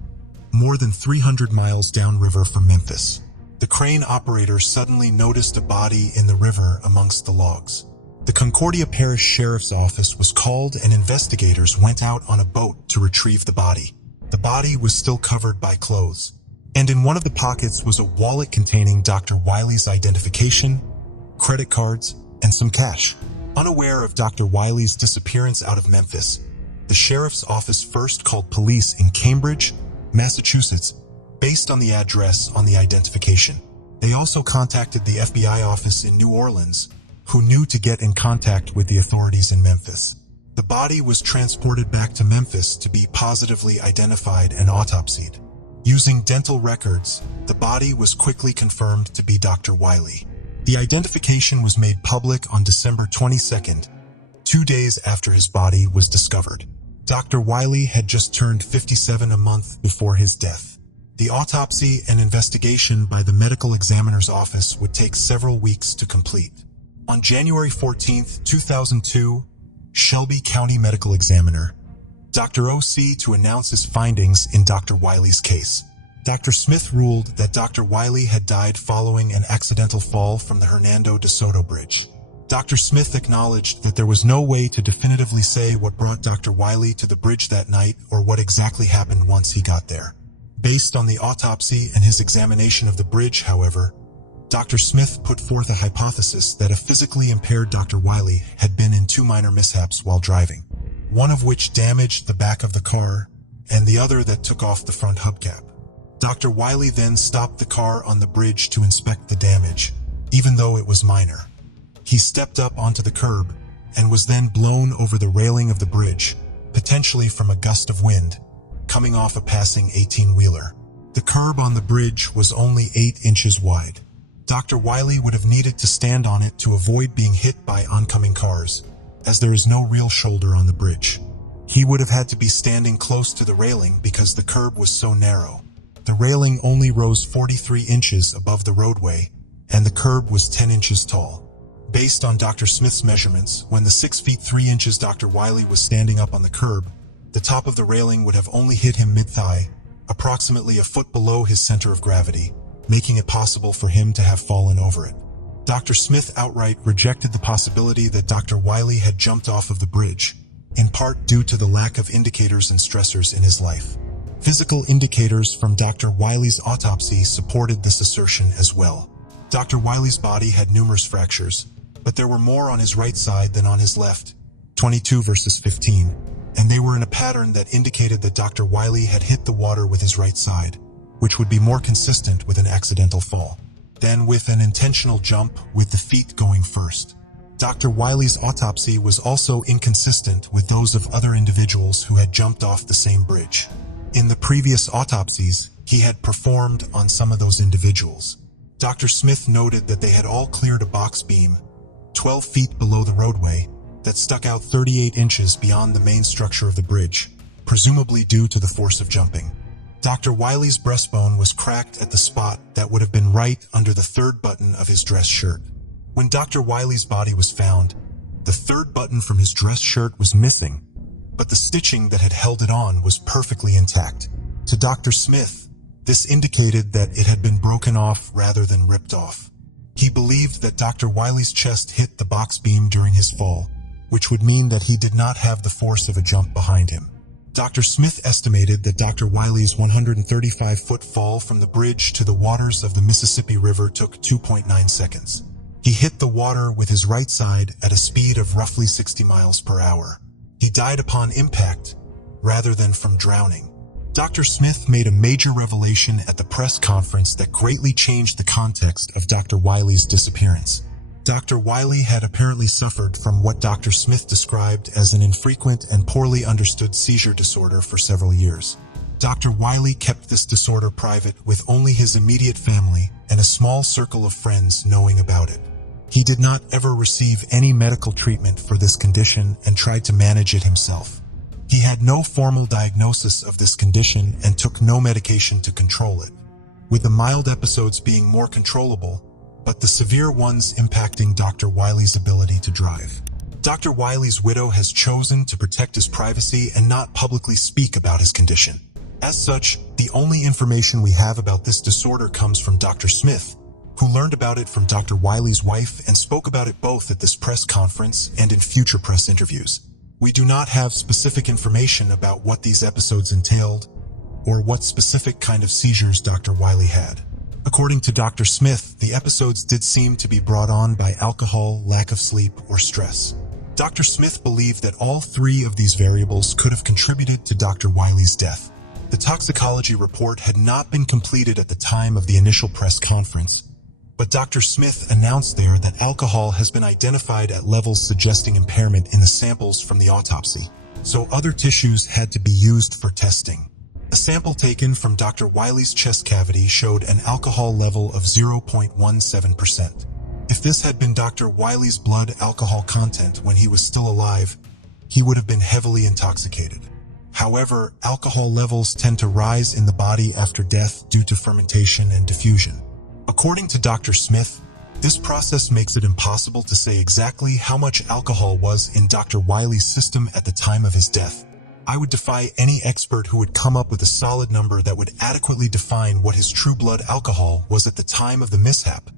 more than 300 miles downriver from Memphis. The crane operator suddenly noticed a body in the river amongst the logs. The Concordia Parish Sheriff's Office was called and investigators went out on a boat to retrieve the body. The body was still covered by clothes, and in one of the pockets was a wallet containing Dr. Wiley's identification, credit cards, and some cash. Unaware of Dr. Wiley's disappearance out of Memphis, the sheriff's office first called police in Cambridge, Massachusetts, based on the address on the identification. They also contacted the FBI office in New Orleans, who knew to get in contact with the authorities in Memphis. The body was transported back to Memphis to be positively identified and autopsied. Using dental records, the body was quickly confirmed to be Dr. Wiley. The identification was made public on December 22nd, 2 days after his body was discovered. Dr. Wiley had just turned 57 a month before his death. The autopsy and investigation by the medical examiner's office would take several weeks to complete. On January 14, 2002, Shelby County Medical Examiner, Dr. O.C. to announce his findings in Dr. Wiley's case. Dr. Smith ruled that Dr. Wiley had died following an accidental fall from the Hernando de Soto Bridge. Dr. Smith acknowledged that there was no way to definitively say what brought Dr. Wiley to the bridge that night or what exactly happened once he got there. Based on the autopsy and his examination of the bridge, however, Dr. Smith put forth a hypothesis that a physically impaired Dr. Wiley had been in 2 minor mishaps while driving, one of which damaged the back of the car and the other that took off the front hubcap. Dr. Wiley then stopped the car on the bridge to inspect the damage, even though it was minor. He stepped up onto the curb and was then blown over the railing of the bridge, potentially from a gust of wind, coming off a passing 18-wheeler. The curb on the bridge was only 8 inches wide. Dr. Wiley would have needed to stand on it to avoid being hit by oncoming cars, as there is no real shoulder on the bridge. He would have had to be standing close to the railing because the curb was so narrow. The railing only rose 43 inches above the roadway, and the curb was 10 inches tall. Based on Dr. Smith's measurements, when the 6 feet 3 inches Dr. Wiley was standing up on the curb, the top of the railing would have only hit him mid-thigh, approximately a foot below his center of gravity, making it possible for him to have fallen over it. Dr. Smith outright rejected the possibility that Dr. Wiley had jumped off of the bridge, in part due to the lack of indicators and stressors in his life. Physical indicators from Dr. Wiley's autopsy supported this assertion as well. Dr. Wiley's body had numerous fractures, but there were more on his right side than on his left, 22 versus 15, and they were in a pattern that indicated that Dr. Wiley had hit the water with his right side, which would be more consistent with an accidental fall than with an intentional jump with the feet going first. Dr. Wiley's autopsy was also inconsistent with those of other individuals who had jumped off the same bridge. In the previous autopsies, he had performed on some of those individuals. Dr. Smith noted that they had all cleared a box beam, 12 feet below the roadway, that stuck out 38 inches beyond the main structure of the bridge, presumably due to the force of jumping. Dr. Wiley's breastbone was cracked at the spot that would have been right under the third button of his dress shirt. When Dr. Wiley's body was found, the third button from his dress shirt was missing, but the stitching that had held it on was perfectly intact. To Dr. Smith, this indicated that it had been broken off rather than ripped off. He believed that Dr. Wiley's chest hit the box beam during his fall, which would mean that he did not have the force of a jump behind him. Dr. Smith estimated that Dr. Wiley's 135-foot fall from the bridge to the waters of the Mississippi River took 2.9 seconds. He hit the water with his right side at a speed of roughly 60 miles per hour. He died upon impact, rather than from drowning. Dr. Smith made a major revelation at the press conference that greatly changed the context of Dr. Wiley's disappearance. Dr. Wiley had apparently suffered from what Dr. Smith described as an infrequent and poorly understood seizure disorder for several years. Dr. Wiley kept this disorder private, with only his immediate family and a small circle of friends knowing about it. He did not ever receive any medical treatment for this condition and tried to manage it himself. He had no formal diagnosis of this condition and took no medication to control it, with the mild episodes being more controllable, but the severe ones impacting Dr. Wiley's ability to drive. Dr. Wiley's widow has chosen to protect his privacy and not publicly speak about his condition. As such, the only information we have about this disorder comes from Dr. Smith, who learned about it from Dr. Wiley's wife and spoke about it both at this press conference and in future press interviews. We do not have specific information about what these episodes entailed or what specific kind of seizures Dr. Wiley had. According to Dr. Smith, the episodes did seem to be brought on by alcohol, lack of sleep, or stress. Dr. Smith believed that all three of these variables could have contributed to Dr. Wiley's death. The toxicology report had not been completed at the time of the initial press conference, but Dr. Smith announced there that alcohol has been identified at levels suggesting impairment in the samples from the autopsy, so other tissues had to be used for testing. A sample taken from Dr. Wiley's chest cavity showed an alcohol level of 0.17%. If this had been Dr. Wiley's blood alcohol content when he was still alive, he would have been heavily intoxicated. However, alcohol levels tend to rise in the body after death due to fermentation and diffusion. According to Dr. Smith, this process makes it impossible to say exactly how much alcohol was in Dr. Wiley's system at the time of his death. I would defy any expert who would come up with a solid number that would adequately define what his true blood alcohol was at the time of the mishap,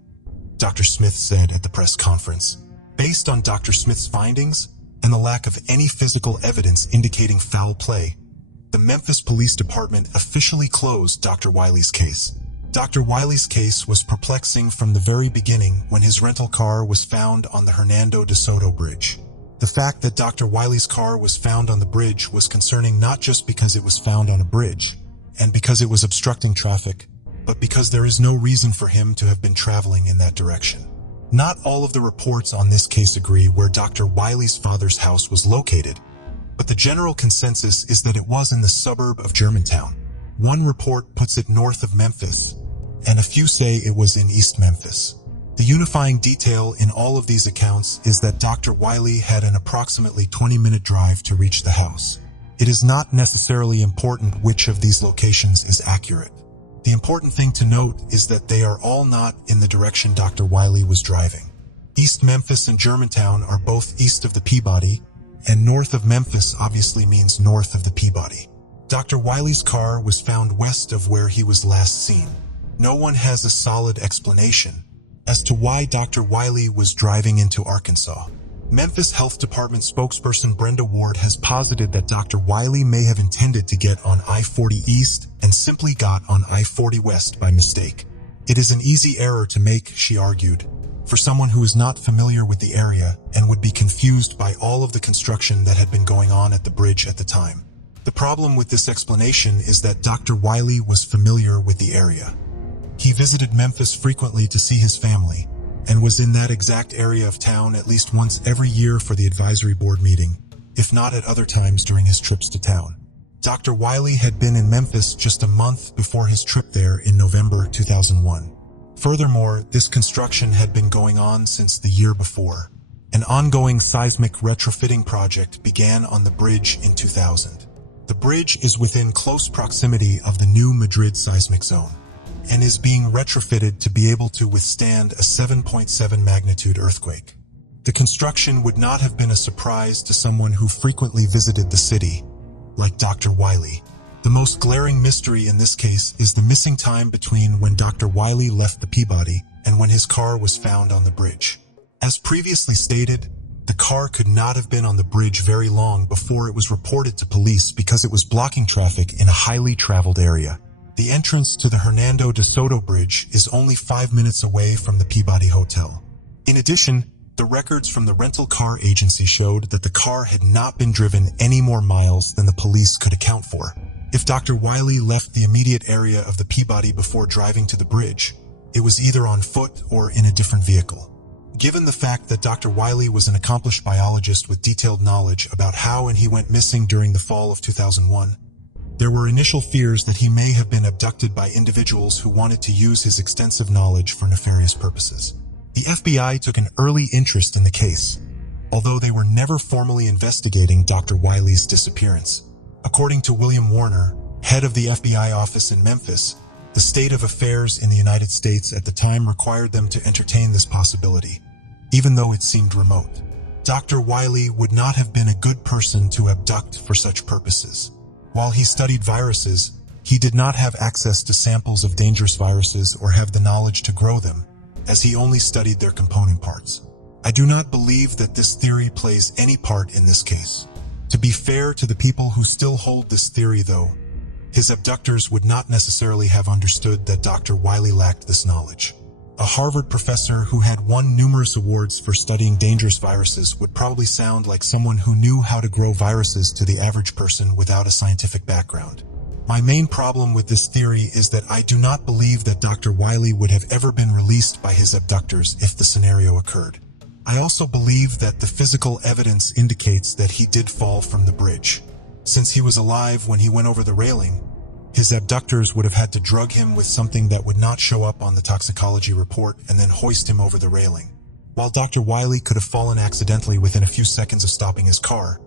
Dr. Smith said at the press conference. Based on Dr. Smith's findings and the lack of any physical evidence indicating foul play, the Memphis Police Department officially closed Dr. Wiley's case. Dr. Wiley's case was perplexing from the very beginning when his rental car was found on the Hernando de Soto Bridge. The fact that Dr. Wiley's car was found on the bridge was concerning not just because it was found on a bridge and because it was obstructing traffic, but because there is no reason for him to have been traveling in that direction. Not all of the reports on this case agree where Dr. Wiley's father's house was located, but the general consensus is that it was in the suburb of Germantown. One report puts it north of Memphis, and a few say it was in East Memphis. The unifying detail in all of these accounts is that Dr. Wiley had an approximately 20-minute drive to reach the house. It is not necessarily important which of these locations is accurate. The important thing to note is that they are all not in the direction Dr. Wiley was driving. East Memphis and Germantown are both east of the Peabody, and north of Memphis obviously means north of the Peabody. Dr. Wiley's car was found west of where he was last seen. No one has a solid explanation as to why Dr. Wiley was driving into Arkansas. Memphis Health Department spokesperson Brenda Ward has posited that Dr. Wiley may have intended to get on I-40 East and simply got on I-40 West by mistake. It is an easy error to make, she argued, for someone who is not familiar with the area and would be confused by all of the construction that had been going on at the bridge at the time. The problem with this explanation is that Dr. Wiley was familiar with the area. He visited Memphis frequently to see his family, and was in that exact area of town at least once every year for the advisory board meeting, if not at other times during his trips to town. Dr. Wiley had been in Memphis just a month before his trip there in November 2001. Furthermore, this construction had been going on since the year before. An ongoing seismic retrofitting project began on the bridge in 2000. The bridge is within close proximity of the new Madrid seismic zone, and is being retrofitted to be able to withstand a 7.7 magnitude earthquake. The construction would not have been a surprise to someone who frequently visited the city, like Dr. Wiley. The most glaring mystery in this case is the missing time between when Dr. Wiley left the Peabody and when his car was found on the bridge. As previously stated, the car could not have been on the bridge very long before it was reported to police because it was blocking traffic in a highly traveled area. The entrance to the Hernando de Soto Bridge is only 5 minutes away from the Peabody Hotel. In addition, the records from the rental car agency showed that the car had not been driven any more miles than the police could account for. If Dr. Wiley left the immediate area of the Peabody before driving to the bridge, it was either on foot or in a different vehicle. Given the fact that Dr. Wiley was an accomplished biologist with detailed knowledge about how and he went missing during the fall of 2001, there were initial fears that he may have been abducted by individuals who wanted to use his extensive knowledge for nefarious purposes. The FBI took an early interest in the case, although they were never formally investigating Dr. Wiley's disappearance. According to William Warner, head of the FBI office in Memphis, the state of affairs in the United States at the time required them to entertain this possibility, even though it seemed remote. Dr. Wiley would not have been a good person to abduct for such purposes. While he studied viruses, he did not have access to samples of dangerous viruses or have the knowledge to grow them, as he only studied their component parts. I do not believe that this theory plays any part in this case. To be fair to the people who still hold this theory, though, his abductors would not necessarily have understood that Dr. Wiley lacked this knowledge. A Harvard professor who had won numerous awards for studying dangerous viruses would probably sound like someone who knew how to grow viruses to the average person without a scientific background. My main problem with this theory is that I do not believe that Dr. Wiley would have ever been released by his abductors if the scenario occurred. I also believe that the physical evidence indicates that he did fall from the bridge. Since he was alive when he went over the railing, his abductors would have had to drug him with something that would not show up on the toxicology report and then hoist him over the railing. While Dr. Wiley could have fallen accidentally within a few seconds of stopping his car,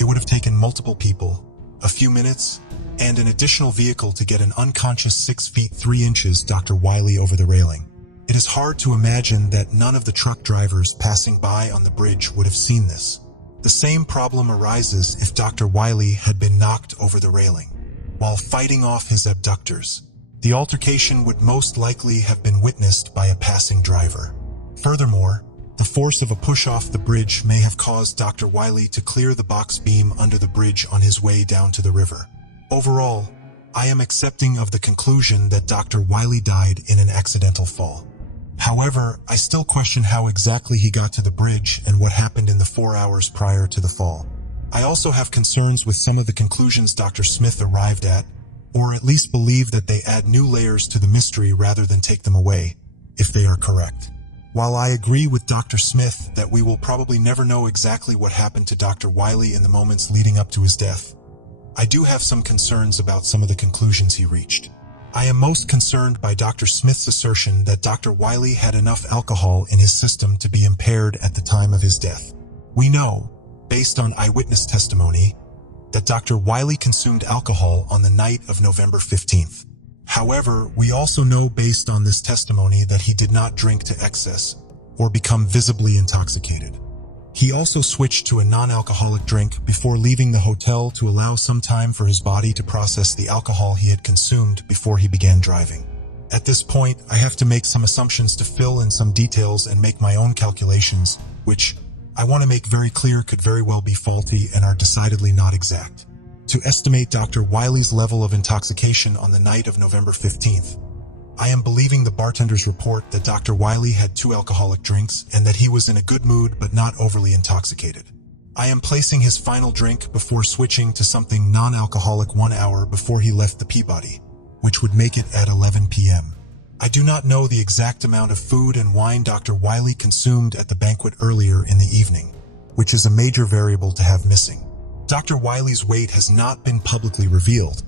it would have taken multiple people, a few minutes, and an additional vehicle to get an unconscious 6 feet 3 inches Dr. Wiley over the railing. It is hard to imagine that none of the truck drivers passing by on the bridge would have seen this. The same problem arises if Dr. Wiley had been knocked over the railing while fighting off his abductors. The altercation would most likely have been witnessed by a passing driver. Furthermore, the force of a push off the bridge may have caused Dr. Wiley to clear the box beam under the bridge on his way down to the river. Overall, I am accepting of the conclusion that Dr. Wiley died in an accidental fall. However, I still question how exactly he got to the bridge and what happened in the 4 hours prior to the fall. I also have concerns with some of the conclusions Dr. Smith arrived at, or at least believe that they add new layers to the mystery rather than take them away, if they are correct. While I agree with Dr. Smith that we will probably never know exactly what happened to Dr. Wiley in the moments leading up to his death, I do have some concerns about some of the conclusions he reached. I am most concerned by Dr. Smith's assertion that Dr. Wiley had enough alcohol in his system to be impaired at the time of his death. We know, based on eyewitness testimony, that Dr. Wiley consumed alcohol on the night of November 15th. However, we also know based on this testimony that he did not drink to excess or become visibly intoxicated. He also switched to a non-alcoholic drink before leaving the hotel to allow some time for his body to process the alcohol he had consumed before he began driving. At this point, I have to make some assumptions to fill in some details and make my own calculations, which I want to make very clear could very well be faulty and are decidedly not exact. To estimate Dr. Wiley's level of intoxication on the night of November 15th, I am believing the bartender's report that Dr. Wiley had 2 alcoholic drinks and that he was in a good mood but not overly intoxicated. I am placing his final drink before switching to something non-alcoholic 1 hour before he left the Peabody, which would make it at 11 p.m. I do not know the exact amount of food and wine Dr. Wiley consumed at the banquet earlier in the evening, which is a major variable to have missing. Dr. Wiley's weight has not been publicly revealed,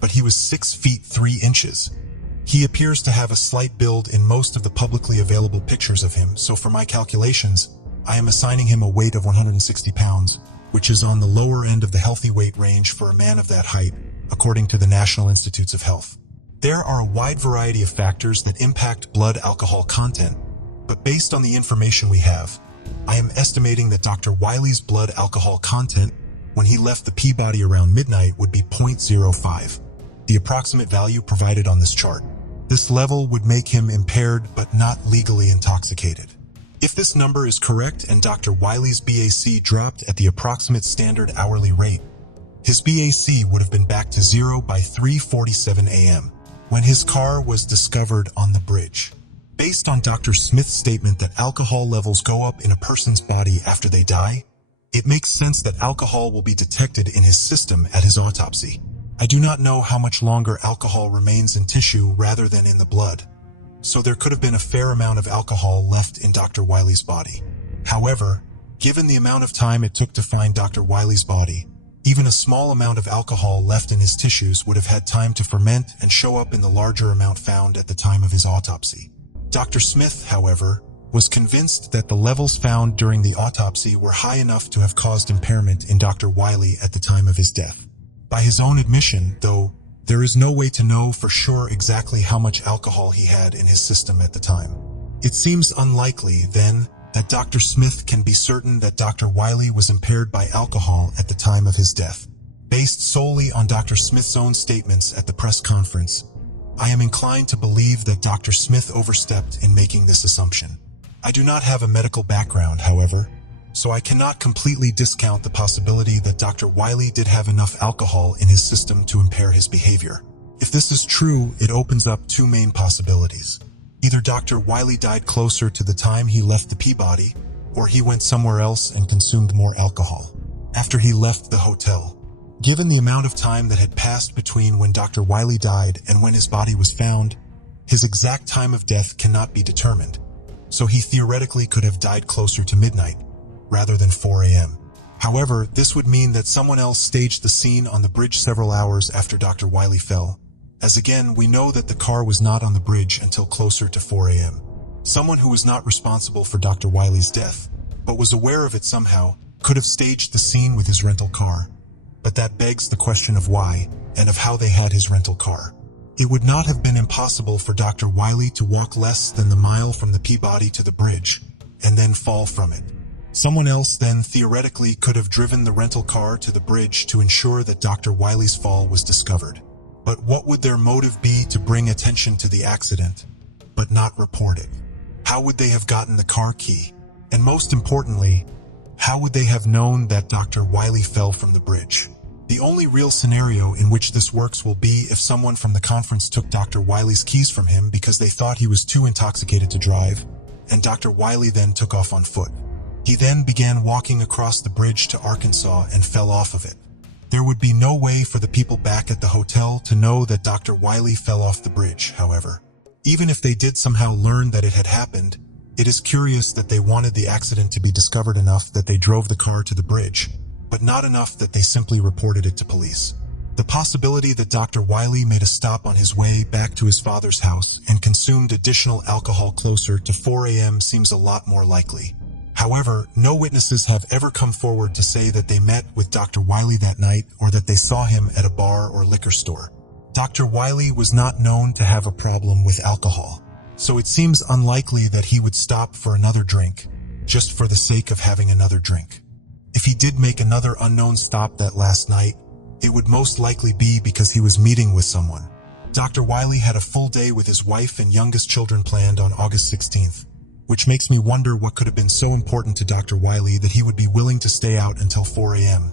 but he was 6 feet 3 inches. He appears to have a slight build in most of the publicly available pictures of him, so for my calculations, I am assigning him a weight of 160 pounds, which is on the lower end of the healthy weight range for a man of that height, according to the National Institutes of Health. There are a wide variety of factors that impact blood alcohol content, but based on the information we have, I am estimating that Dr. Wiley's blood alcohol content when he left the Peabody around midnight would be 0.05, the approximate value provided on this chart. This level would make him impaired but not legally intoxicated. If this number is correct and Dr. Wiley's BAC dropped at the approximate standard hourly rate, his BAC would have been back to zero by 3:47 a.m. when his car was discovered on the bridge. Based on Dr. Smith's statement that alcohol levels go up in a person's body after they die, it makes sense that alcohol will be detected in his system at his autopsy. I do not know how much longer alcohol remains in tissue rather than in the blood, so there could have been a fair amount of alcohol left in Dr. Wiley's body. However, given the amount of time it took to find Dr. Wiley's body, even a small amount of alcohol left in his tissues would have had time to ferment and show up in the larger amount found at the time of his autopsy. Dr. Smith, however, was convinced that the levels found during the autopsy were high enough to have caused impairment in Dr. Wiley at the time of his death. By his own admission, though, there is no way to know for sure exactly how much alcohol he had in his system at the time. It seems unlikely, then, that Dr. Smith can be certain that Dr. Wiley was impaired by alcohol at the time of his death. Based solely on Dr. Smith's own statements at the press conference, I am inclined to believe that Dr. Smith overstepped in making this assumption. I do not have a medical background, however, so I cannot completely discount the possibility that Dr. Wiley did have enough alcohol in his system to impair his behavior. If this is true, it opens up two main possibilities. Either Dr. Wiley died closer to the time he left the Peabody, or he went somewhere else and consumed more alcohol after he left the hotel. Given the amount of time that had passed between when Dr. Wiley died and when his body was found, his exact time of death cannot be determined, so he theoretically could have died closer to midnight, rather than 4 a.m. However, this would mean that someone else staged the scene on the bridge several hours after Dr. Wiley fell, as again, we know that the car was not on the bridge until closer to 4 a.m. Someone who was not responsible for Dr. Wiley's death, but was aware of it somehow, could have staged the scene with his rental car. But that begs the question of why, and of how they had his rental car. It would not have been impossible for Dr. Wiley to walk less than the mile from the Peabody to the bridge, and then fall from it. Someone else then theoretically could have driven the rental car to the bridge to ensure that Dr. Wiley's fall was discovered. But what would their motive be to bring attention to the accident, but not report it? How would they have gotten the car key? And most importantly, how would they have known that Dr. Wiley fell from the bridge? The only real scenario in which this works will be if someone from the conference took Dr. Wiley's keys from him because they thought he was too intoxicated to drive, and Dr. Wiley then took off on foot. He then began walking across the bridge to Arkansas and fell off of it. There would be no way for the people back at the hotel to know that Dr. Wiley fell off the bridge, however. Even if they did somehow learn that it had happened, it is curious that they wanted the accident to be discovered enough that they drove the car to the bridge, but not enough that they simply reported it to police. The possibility that Dr. Wiley made a stop on his way back to his father's house and consumed additional alcohol closer to 4 a.m. seems a lot more likely. However, no witnesses have ever come forward to say that they met with Dr. Wiley that night or that they saw him at a bar or liquor store. Dr. Wiley was not known to have a problem with alcohol, so it seems unlikely that he would stop for another drink, just for the sake of having another drink. If he did make another unknown stop that last night, it would most likely be because he was meeting with someone. Dr. Wiley had a full day with his wife and youngest children planned on August 16th, which makes me wonder what could have been so important to Dr. Wiley that he would be willing to stay out until 4 a.m.,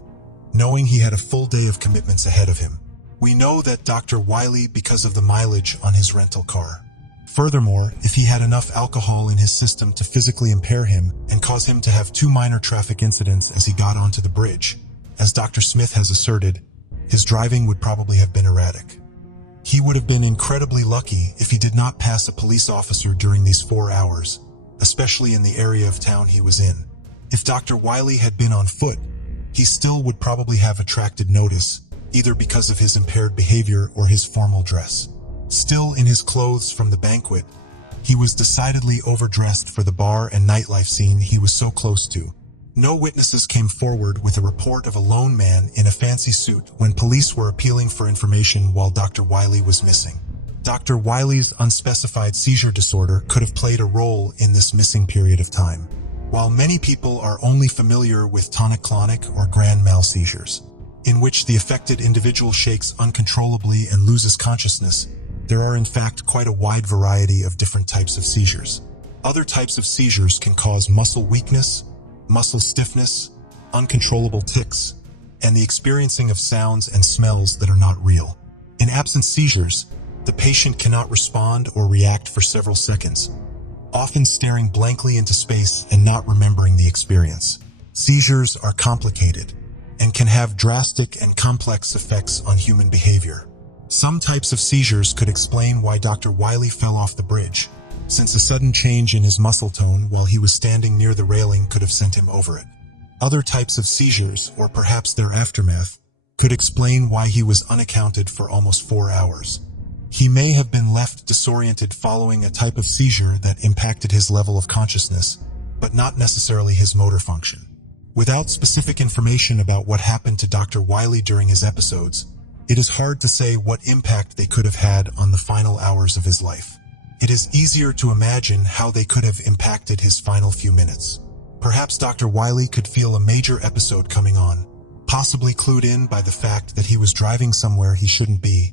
knowing he had a full day of commitments ahead of him. We know that Dr. Wiley because of the mileage on his rental car. Furthermore, if he had enough alcohol in his system to physically impair him and cause him to have 2 minor traffic incidents as he got onto the bridge, as Dr. Smith has asserted, his driving would probably have been erratic. He would have been incredibly lucky if he did not pass a police officer during these 4 hours, especially in the area of town he was in. If Dr. Wiley had been on foot, he still would probably have attracted notice, either because of his impaired behavior or his formal dress. Still in his clothes from the banquet, he was decidedly overdressed for the bar and nightlife scene he was so close to. No witnesses came forward with a report of a lone man in a fancy suit when police were appealing for information while Dr. Wiley was missing. Dr. Wiley's unspecified seizure disorder could have played a role in this missing period of time. While many people are only familiar with tonic-clonic or grand mal seizures, in which the affected individual shakes uncontrollably and loses consciousness, there are in fact quite a wide variety of different types of seizures. Other types of seizures can cause muscle weakness, muscle stiffness, uncontrollable tics, and the experiencing of sounds and smells that are not real. In absent seizures, the patient cannot respond or react for several seconds, often staring blankly into space and not remembering the experience. Seizures are complicated and can have drastic and complex effects on human behavior. Some types of seizures could explain why Dr. Wiley fell off the bridge, since a sudden change in his muscle tone while he was standing near the railing could have sent him over it. Other types of seizures, or perhaps their aftermath, could explain why he was unaccounted for almost 4 hours. He may have been left disoriented following a type of seizure that impacted his level of consciousness, but not necessarily his motor function. Without specific information about what happened to Dr. Wiley during his episodes, it is hard to say what impact they could have had on the final hours of his life. It is easier to imagine how they could have impacted his final few minutes. Perhaps Dr. Wiley could feel a major episode coming on, possibly clued in by the fact that he was driving somewhere he shouldn't be,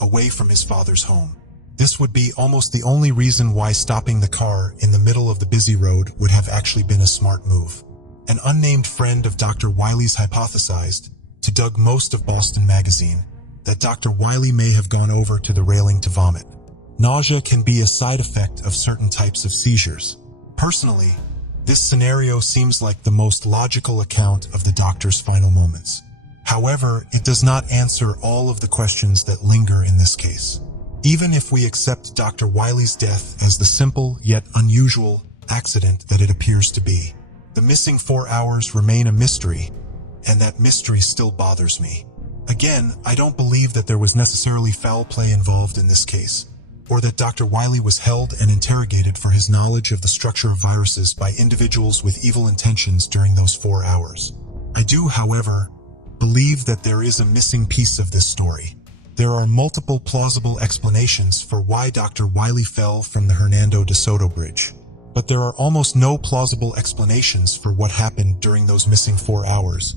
away from his father's home. This would be almost the only reason why stopping the car in the middle of the busy road would have actually been a smart move. An unnamed friend of Dr. Wiley's hypothesized, to Doug Most of Boston Magazine, that Dr. Wiley may have gone over to the railing to vomit. Nausea can be a side effect of certain types of seizures. Personally, this scenario seems like the most logical account of the doctor's final moments. However, it does not answer all of the questions that linger in this case. Even if we accept Dr. Wiley's death as the simple yet unusual accident that it appears to be, the missing 4 hours remain a mystery, and that mystery still bothers me. Again, I don't believe that there was necessarily foul play involved in this case, or that Dr. Wiley was held and interrogated for his knowledge of the structure of viruses by individuals with evil intentions during those 4 hours. I do, however, believe that there is a missing piece of this story. There are multiple plausible explanations for why Dr. Wiley fell from the Hernando de Soto Bridge, but there are almost no plausible explanations for what happened during those missing 4 hours,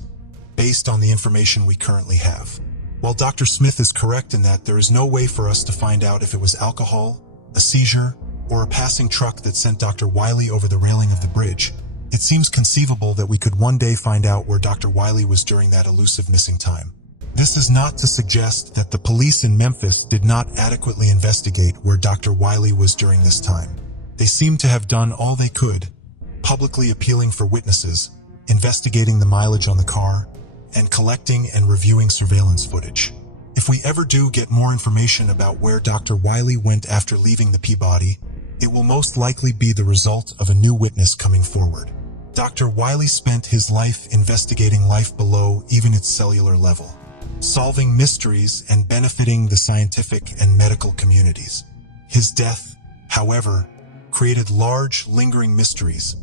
based on the information we currently have. While Dr. Smith is correct in that there is no way for us to find out if it was alcohol, a seizure, or a passing truck that sent Dr. Wiley over the railing of the bridge, it seems conceivable that we could one day find out where Dr. Wiley was during that elusive missing time. This is not to suggest that the police in Memphis did not adequately investigate where Dr. Wiley was during this time. They seem to have done all they could, publicly appealing for witnesses, investigating the mileage on the car, and collecting and reviewing surveillance footage. If we ever do get more information about where Dr. Wiley went after leaving the Peabody, it will most likely be the result of a new witness coming forward. Dr. Wiley spent his life investigating life below even its cellular level, solving mysteries and benefiting the scientific and medical communities. His death, however, created large, lingering mysteries,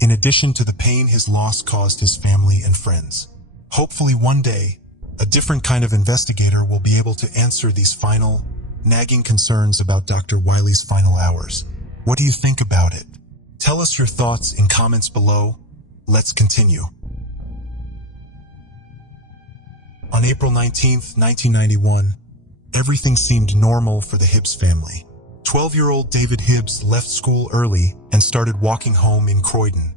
in addition to the pain his loss caused his family and friends. Hopefully one day, a different kind of investigator will be able to answer these final, nagging concerns about Dr. Wiley's final hours. What do you think about it? Tell us your thoughts in comments below. Let's continue. On April 19, 1991, everything seemed normal for the Hibbs family. 12-year-old David Hibbs left school early and started walking home in Croydon,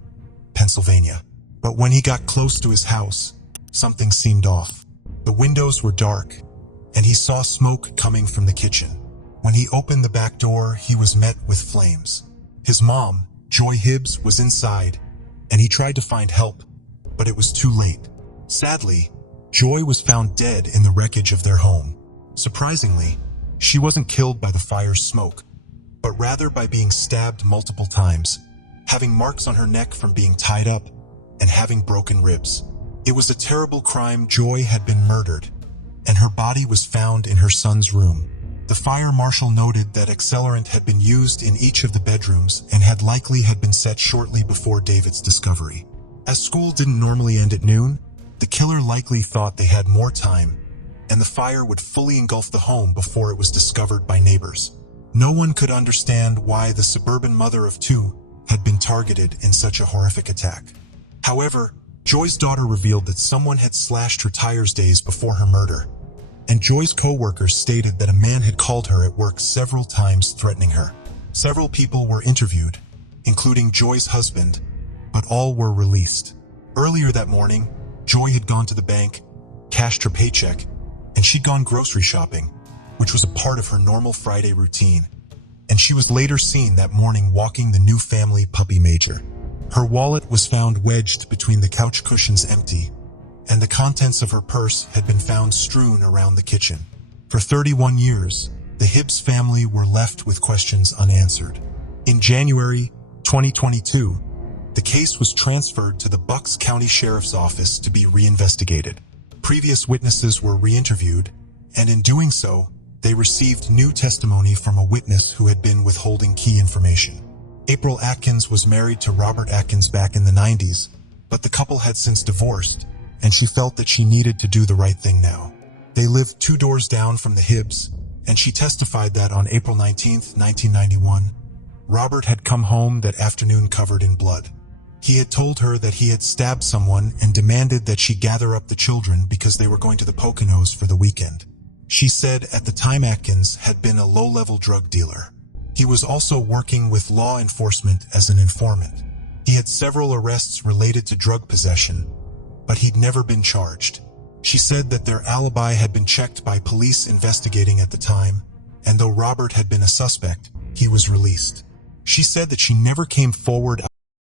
Pennsylvania. But when he got close to his house, something seemed off. The windows were dark, and he saw smoke coming from the kitchen. When he opened the back door, he was met with flames. His mom, Joy Hibbs, was inside, and he tried to find help, but it was too late. Sadly, Joy was found dead in the wreckage of their home. Surprisingly, she wasn't killed by the fire's smoke, but rather by being stabbed multiple times, having marks on her neck from being tied up, and having broken ribs. It was a terrible crime. Joy had been murdered, and her body was found in her son's room. The fire marshal noted that accelerant had been used in each of the bedrooms and had likely been set shortly before David's discovery. As school didn't normally end at noon, the killer likely thought they had more time, and the fire would fully engulf the home before it was discovered by neighbors. No one could understand why the suburban mother of two had been targeted in such a horrific attack. However, Joy's daughter revealed that someone had slashed her tires days before her murder, and Joy's co-workers stated that a man had called her at work several times threatening her. Several people were interviewed, including Joy's husband, but all were released. Earlier that morning, Joy had gone to the bank, cashed her paycheck, and she'd gone grocery shopping, which was a part of her normal Friday routine, and she was later seen that morning walking the new family puppy Major. Her wallet was found wedged between the couch cushions empty, and the contents of her purse had been found strewn around the kitchen. For 31 years, the Hibbs family were left with questions unanswered. In January 2022, the case was transferred to the Bucks County Sheriff's Office to be reinvestigated. Previous witnesses were re-interviewed, and in doing so, they received new testimony from a witness who had been withholding key information. April Atkins was married to Robert Atkins back in the 90s, but the couple had since divorced, and she felt that she needed to do the right thing now. They lived 2 doors down from the Hibbs, and she testified that on April 19, 1991, Robert had come home that afternoon covered in blood. He had told her that he had stabbed someone and demanded that she gather up the children because they were going to the Poconos for the weekend. She said at the time Atkins had been a low-level drug dealer. He was also working with law enforcement as an informant. He had several arrests related to drug possession, but he'd never been charged. She said that their alibi had been checked by police investigating at the time, and though Robert had been a suspect, he was released. She said that she never came forward